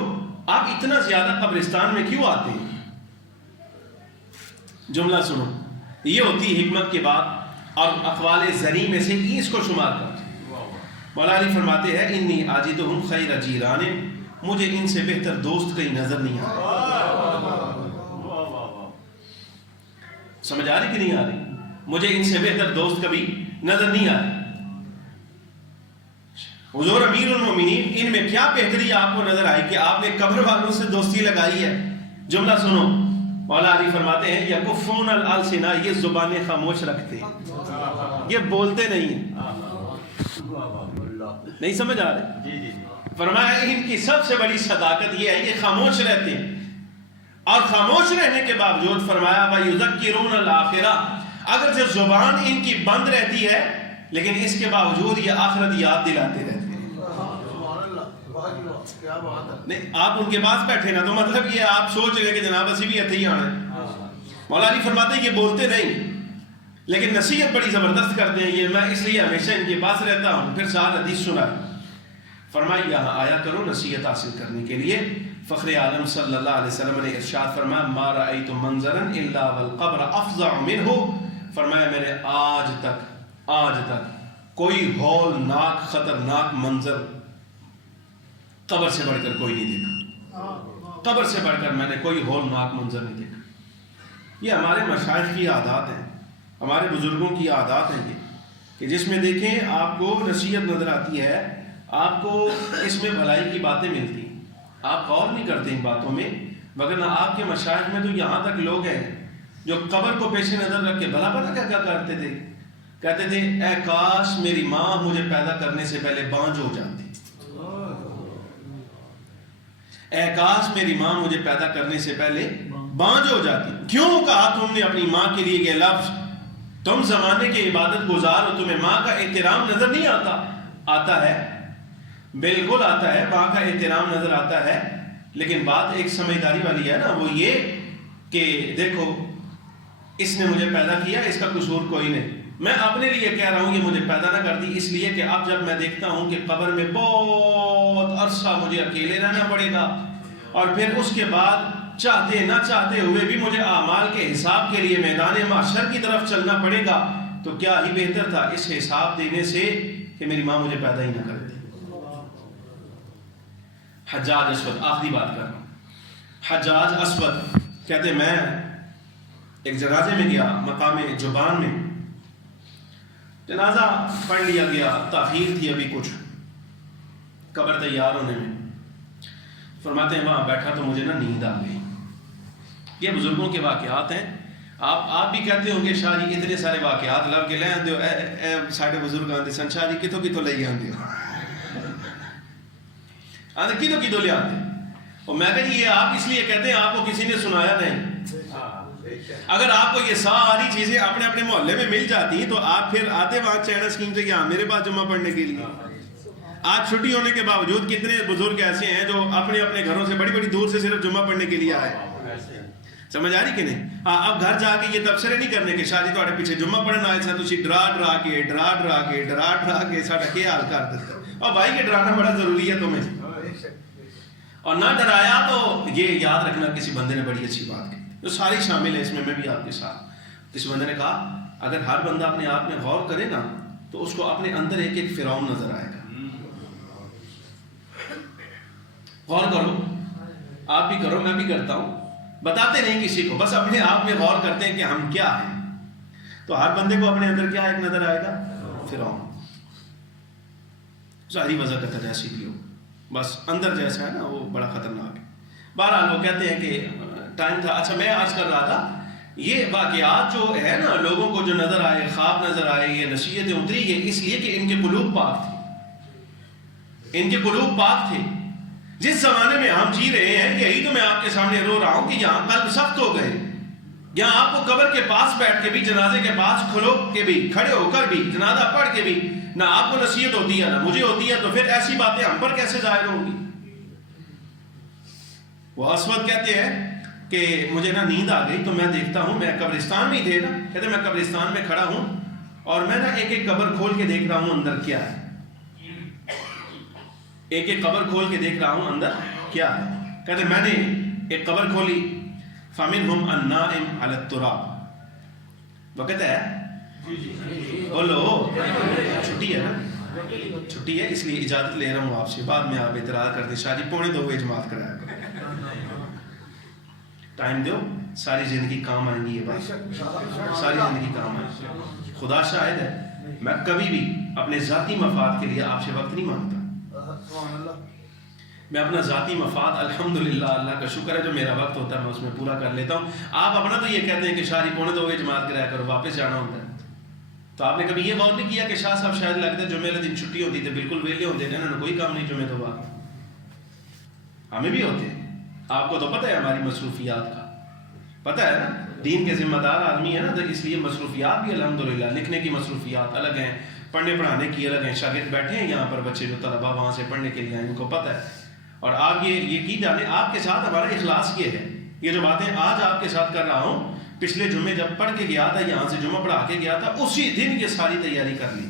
آپ اتنا زیادہ قبرستان میں کیوں آتے ہیں؟ جملہ سنو، یہ ہوتی حکمت کی بات اور اقوال زرعی میں سے اس کو شمار کرتے۔ مولا علی فرماتے ہیں انی عاجدہم خیر جیران، مجھے ان سے بہتر دوست کہیں نظر نہیں آ رہا۔ سمجھ آ رہی کہ نہیں آ رہی؟ مجھے ان سے بہتر دوست کبھی نظر نہیں آ رہے۔ حضور امیر المومنین، ان میں کیا بہتری آپ کو نظر آئی کہ آپ نے قبر والوں سے دوستی لگائی ہے؟ جملہ سنو، مولا علی فرماتے ہیں یکفون الالسنہ، یہ زبانیں خاموش رکھتے ہیں، یہ بولتے نہیں ہیں۔ نہیں سمجھ آ رہے؟ فرمایا ان کی سب سے بڑی صداقت یہ ہے یہ خاموش رہتے ہیں، اور خاموش رہنے کے باوجود فرمایا وَيُذَكِّرُونَ الْآخِرَةَ، اگر جو زبان ان کی بند رہتی ہے لیکن اس کے باوجود یہ آخرت یاد دلاتے رہتے ہیں۔ نہیں آپ ان کے پاس بیٹھے نا تو مطلب یہ آپ سوچ رہے کہ جناب اسی بھی اتھے ہی آنا ہے۔ مولا علی فرماتے ہیں یہ بولتے نہیں لیکن نصیحت بڑی زبردست کرتے ہیں، یہ میں اس لیے ہمیشہ ان کے پاس رہتا ہوں۔ پھر ساتھ حدیث سنا، فرمائی یہاں آیا کرو نصیحت حاصل کرنے کے لیے۔ فخر عالم صلی اللہ علیہ وسلم نے ارشاد فرمایا ما رأیت منظرا الا والقبر افظع منہ، فرمایا میں نے آج تک کوئی ہولناک خطرناک منظر قبر سے بڑھ کر کوئی نہیں دیکھا، قبر سے بڑھ کر میں نے کوئی ہولناک منظر نہیں دیکھا۔ یہ ہمارے مشائخ کی عادات ہیں، ہمارے بزرگوں کی عادات ہیں یہ کہ جس میں دیکھیں آپ کو نصیحت نظر آتی ہے، آپ کو اس میں بھلائی کی باتیں ملتی ہیں، آپ غور نہیں کرتے ان باتوں میں، مگر آپ کے مشائخ میں تو یہاں تک لوگ ہیں جو قبر کو پیش نظر رکھ کے بھلا پتہ کیا کرتے تھے، کہتے تھے اے کاش میری ماں مجھے پیدا کرنے سے پہلے بانجھ ہو جاتی، اے کاش میری ماں مجھے پیدا کرنے سے پہلے بانجھ ہو جاتی۔ کیوں کہا تم نے اپنی ماں کے لیے یہ لفظ؟ تم زمانے کے عبادت گزار ہو، تمہیں ماں کا احترام نظر نہیں آتا؟ آتا ہے، بالکل آتا ہے، ماں کا احترام نظر آتا ہے، لیکن بات ایک سمجھداری والی ہے نا، وہ یہ کہ دیکھو اس نے مجھے پیدا کیا، اس کا قصور کوئی نہیں، میں اپنے لیے کہہ رہا ہوں یہ مجھے پیدا نہ کرتی، اس لیے کہ اب جب میں دیکھتا ہوں کہ قبر میں بہت عرصہ مجھے اکیلے رہنا پڑے گا، اور پھر اس کے بعد چاہتے نہ چاہتے ہوئے بھی مجھے اعمال کے حساب کے لیے میدان محشر کی طرف چلنا پڑے گا، تو کیا ہی بہتر تھا اس حساب دینے سے کہ میری ماں مجھے پیدا ہی نہ کرتی۔ حجاج اسود، آخری بات کر رہا ہوں، حجاج اسود کہتے میں ایک جنازے میں گیا، مقام جبان میں جنازہ پڑھ لیا گیا، تاخیر تھی ابھی کچھ قبر تیار ہونے میں، فرماتے ہیں وہاں بیٹھا تو مجھے نا نیند آ گئی۔ یہ بزرگوں کے واقعات ہیں، آپ بھی کہتے ہوں گے شاہ جی اتنے سارے واقعات لگ کے لے آتے ہو، اے ساڈے بزرگ آتے سن شاہ جی کتوں کتوں لے آتے ہو، آتے کتوں کتوں لے آتے، اور میں کہا جی یہ آپ اس لیے کہتے ہیں آپ کو کسی نے سنایا نہیں، اگر آپ کو یہ ساری چیزیں اپنے اپنے محلے میں مل جاتی تو آپ پھر آتے وہاں چینل اسکیم سے یہاں میرے پاس جمعہ پڑھنے کے لیے۔ آج چھٹی ہونے کے باوجود کتنے بزرگ ایسے ہیں جو اپنے اپنے گھروں سے بڑی بڑی دور سے صرف جمعہ پڑھنے کے لیے آئے، سمجھ آ رہی کہ نہیں؟ اب گھر جا کے یہ تبصرے نہیں کرنے کہ شاہ جی تھوڑے پیچھے جمعہ پڑھنا آئے سن، تسی ڈرا ڈرا کے ساڈا کیا حال کر دیتا، اور بھائی یہ ڈرانا بڑا ضروری ہے تمہیں، اور نہ ڈرایا تو یہ یاد رکھنا کسی بندے نے بڑی اچھی بات کی جو ساری شامل ہے اس میں بھی آپ کے ساتھ۔ کسی بندے نے کہا اگر ہر بندہ اپنے آپ میں غور کرے نا تو اس کو اپنے اندر ایک ایک فرعون نظر آئے گا۔ غور کرو، آپ بھی کرو، میں بھی کرتا ہوں، بتاتے نہیں کسی کو، بس اپنے آپ میں غور کرتے ہیں کہ ہم کیا ہیں، تو ہر بندے کو اپنے اندر کیا ایک نظر آئے گا؟ فرعون۔ ظاہری وجہ کا جیسی بھی ہو، بس اندر جیسا ہے نا وہ بڑا خطرناک ہے۔ بہرحال وہ کہتے ہیں کہ ٹائم تھا، اچھا میں عرض کر رہا تھا یہ واقعات جو ہے نا لوگوں کو جو نظر آئے، خواب نظر آئے، یہ نصیحتیں اتری، یہ اس لیے کہ ان کے قلوب پاک تھے، ان کے قلوب پاک تھے۔ جس زمانے میں ہم جی رہے ہیں یہی تو میں آپ کے سامنے رو رہا ہوں کہ یہاں قلب سخت ہو گئے، یہاں آپ کو قبر کے پاس بیٹھ کے بھی، جنازے کے پاس کھلو کے بھی، کھڑے ہو کر بھی، جنازہ پڑھ کے بھی نہ آپ کو نصیحت ہوتی ہے نہ مجھے ہوتی ہے، تو پھر ایسی باتیں ہم پر کیسے ظاہر ہوں گی؟ وہ اسود کہتے ہیں کہ مجھے نا نیند آ گئی تو میں دیکھتا ہوں، میں قبرستان میں تھے نا، کہتے میں قبرستان میں کھڑا ہوں اور میں نا ایک ایک قبر کھول کے دیکھ رہا ہوں اندر کیا ہے، ایک ایک قبر کھول کے دیکھ رہا ہوں اندر کیا ہے۔ کہتے میں نے ایک قبر کھولی، فَمِنْهُمْ النَّائِمْ عَلَى التُّرَابِ، وقت ہے بولو، چھٹی ہے نا، چھٹی ہے اس لیے اجازت لے رہا ہوں آپ سے، بعد میں آپ اعتراض کرتے شاہ جی 2:45 جماعت کرایا کرو، ٹائم دو، ساری زندگی کام آئیں گی یہ بات، ساری زندگی کام آئیں گی۔ خدا شاہد ہے میں کبھی بھی اپنے ذاتی مفاد کے لیے آپ سے وقت نہیں مانگتا، میں اپنا ذاتی مفاد الحمدللہ اللہ کا شکر ہے جو میرا وقت ہوتا ہے میں اس میں پورا کر لیتا ہوں۔ آپ اپنا تو یہ کہتے ہیں کہ شاہ جی 2:45 جماعت کرایا کرو، واپس جانا ہوتا ہے، تو آپ نے کبھی یہ غور نہیں کیا کہ شاہ صاحب شاید لگتا ہے جمعے والے دن چھٹی ہوتی تھی، بالکل ویلے ہوتے ہیں نا، کوئی کام نہیں جمعے تو بعد، ہمیں بھی ہوتے ہیں، آپ کو تو پتہ ہے ہماری مصروفیات کا، پتہ ہے نا، دین کے ذمہ دار آدمی ہے نا، تو اس لیے مصروفیات بھی الحمدللہ، لکھنے کی مصروفیات الگ ہیں، پڑھنے پڑھانے کی الگ ہیں، شاگرد بیٹھے ہیں یہاں پر بچے جو طلباء وہاں سے پڑھنے کے لیے آئے ان کو پتہ ہے، اور آپ یہ کی جانے آپ کے ساتھ ہمارا اخلاص یہ ہے، یہ جو باتیں آج آپ کے ساتھ کر رہا ہوں پچھلے جمعے جب پڑھ کے گیا تھا یہاں سے جمعہ پڑھا کے گیا تھا اسی دن یہ ساری تیاری کر لی،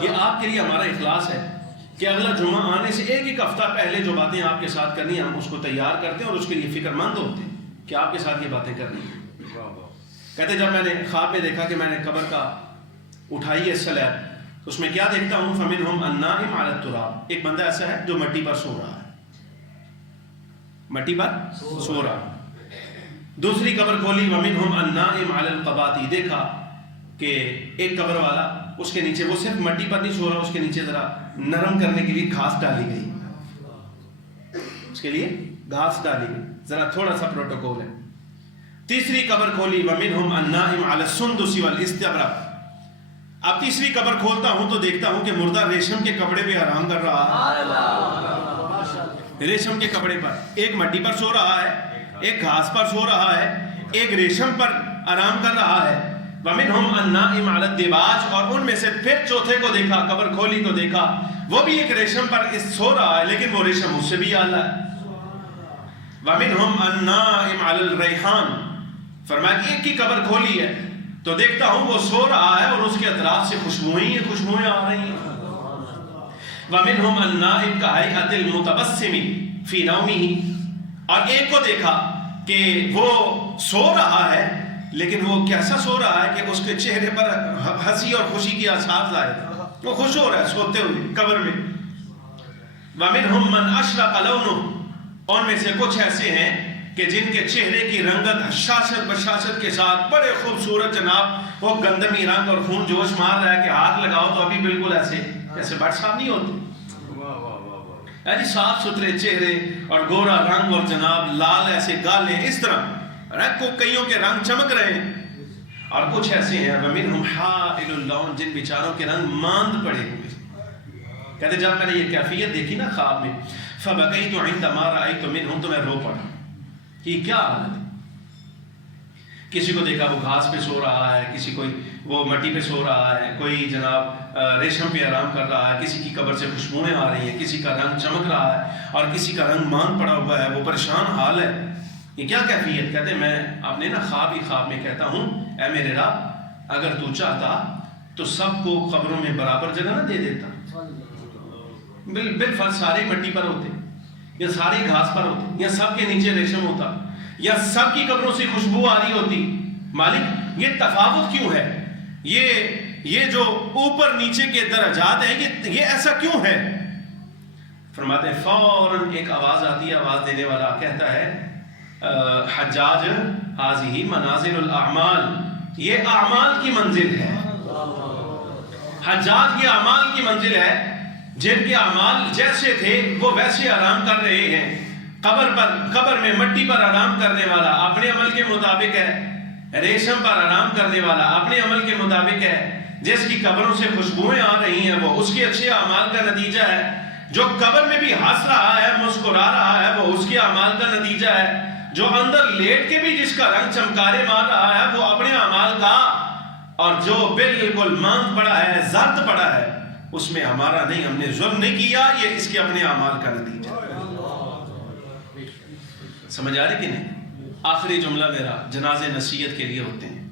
یہ آپ کے لیے ہمارا اخلاص ہے کہ اگلا جمعہ آنے سے ایک ایک ہفتہ پہلے جو باتیں آپ کے ساتھ کرنی ہیں ہم اس کو تیار کرتے ہیں اور اس کے لیے فکر مند ہوتے ہیں کہ آپ کے ساتھ یہ باتیں کرنی ہیں۔ کہتے جب میں نے خواب میں دیکھا کہ میں نے قبر کا اٹھائی ہے سلیب، اس میں کیا دیکھتا ہوں، فَمِنْهُمْ النَّائِمُ عَلَى التُّرَابِ، ایک بندہ ایسا ہے جو مٹی پر سو رہا ہے، مٹی پر سو رہا ہے، دوسری قبر کھولی ومنہم النائم علی القباتی، دیکھا کہ ایک قبر والا اس کے نیچے وہ صرف مٹی پر نہیں سو رہا، اس کے نیچے ذرا نرم کرنے کے لیے گھاس ڈالی گئی، اس کے لیے گھاس ڈالی گئی، ذرا تھوڑا سا پروٹوکول ہے۔ تیسری قبر کھولی ومنہم النائم علی السندس والاستبرق، اب تیسری قبر کھولتا ہوں تو دیکھتا ہوں کہ مردہ ریشم کے کپڑے پہ آرام کر رہا ہے، ریشم کے کپڑے پر، ایک مٹی پر سو رہا ہے، ایک گھاس پر سو رہا ہے، ایک ریشم پر آرام کر رہا ہے۔ وَمِنْهُمْ النَّائِمُ عَلَى الدِّبَاجِ، اور ان میں سے پھر چوتھے کو دیکھا، قبر کھولی تو دیکھا وہ بھی ایک ریشم پر سو رہا ہے، لیکن وہ ریشم اس سے بھی اعلیٰ ہے۔ وَمِنْهُمْ النَّائِمُ عَلَى الرَّيْحَانِ، فرمایا کہ ایک کی قبر کھولی ہے تو دیکھتا ہوں وہ سو رہا ہے اور اس کے اطراف سے خوشبوئیں آ رہی ہیں۔ وَمِنْهُمْ النَّائِمُ كَهَيْئَةِ الْمُتَبَسِّمِ فِي نَوْمِهِ، اور ایک کو دیکھا کہ وہ سو رہا ہے لیکن وہ کیسا سو رہا ہے کہ اس کے چہرے پر ہنسی اور خوشی کی آثار ظاہر، وہ خوش ہو رہا ہے سوتے ہوئے قبر میں۔ وَمِنْهُمْ مَنْ أَشْرَقَ لَوْنُهُ، اور میں سے کچھ ایسے ہیں کہ جن کے چہرے کی رنگت حشاشت بشاشت کے ساتھ بڑے خوبصورت جناب، وہ گندمی رنگ اور خون جوش مار رہا ہے کہ ہاتھ لگاؤ تو ابھی بالکل ایسے جیسے بٹ صاحب نہیں ہوتے، ایسی صاف ستھرے چہرے اور گورا رنگ اور جناب لال ایسے گالے، اس طرح کو کئیوں کے رنگ چمک رہے ہیں۔ اور کچھ ایسے ہیں وَمِنْهُمْ حَائِلُ اللَّوْنِ، جن بیچاروں کے رنگ ماند پڑے ہوئے۔ کہتے جب میں نے یہ کیفیت دیکھی نا خواب میں، فَبَكَيْتُ عِنْدَ مَا رَأَيْتُ مِنْهُمْ، تو میں رو پڑا کہ کیا حالت ہے۔ کسی کو دیکھا وہ گھاس پہ سو رہا ہے، کسی کوئی وہ مٹی پہ سو رہا ہے، کوئی جناب ریشم پہ آرام کر رہا ہے، کسی کی قبر سے خوشبوئیں آ رہی ہیں، کسی کا رنگ چمک رہا ہے اور کسی کا رنگ ماند پڑا ہوا ہے، وہ پریشان حال ہے۔ یہ کیا کیفیت؟ کہتے میں اپنے نا خواب ہی خواب میں کہتا ہوں، اے میرے رب اگر تو چاہتا تو سب کو قبروں میں برابر جگہ نہ دے دیتا، بالفرض سارے مٹی پر ہوتے یا سارے گھاس پر ہوتے یا سب کے نیچے ریشم ہوتا یا سب کی قبروں سے خوشبو آ رہی ہوتی۔ مالک یہ تفاوت کیوں ہے؟ یہ جو اوپر نیچے کے درجات ہیں یہ ایسا کیوں ہے؟ فرماتے ہیں فوراً ایک آواز آتی ہے، آواز دینے والا کہتا ہے حجاج ہذہ منازل الاعمال، یہ اعمال کی منزل ہے، حجاج یہ اعمال کی منزل ہے، جن کے اعمال جیسے تھے وہ ویسے آرام کر رہے ہیں۔ قبر میں مٹی پر آرام کرنے والا اپنے عمل کے مطابق ہے، ریشم پر آرام کرنے والا اپنے عمل کے مطابق ہے، جس کی قبروں سے خوشبوئیں آ رہی ہیں وہ اس کے اچھے اعمال کا نتیجہ ہے، جو قبر میں بھی ہنس رہا ہے مسکرا رہا ہے وہ اس کے اعمال کا نتیجہ ہے، جو اندر لیٹ کے بھی جس کا رنگ چمکارے مار رہا ہے وہ اپنے اعمال کا، اور جو بالکل ماند پڑا ہے زرد پڑا ہے اس میں ہمارا نہیں، ہم نے ظلم نہیں کیا، یہ اس کے اپنے اعمال کا نتیجہ ہے۔ سمجھ آ رہی کہ نہیں؟ آخری جملہ میرا، جنازے نصیحت کے لیے ہوتے ہیں۔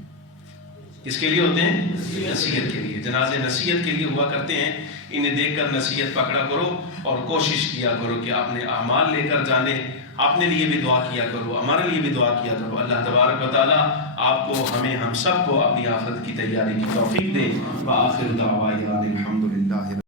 کس کے لیے ہوتے ہیں؟ نصیحت کے لیے۔ جنازے نصیحت کے لیے ہوا کرتے ہیں، انہیں دیکھ کر نصیحت پکڑا کرو اور کوشش کیا کرو کہ اپنے اعمال لے کر جانے، اپنے لیے بھی دعا کیا کرو، ہمارے لیے بھی دعا کیا کرو۔ اللہ تبارک و تعالیٰ آپ کو، ہمیں، ہم سب کو اپنی آخرت کی تیاری کی توفیق دے۔ وآخر دعوانا الحمدللہ۔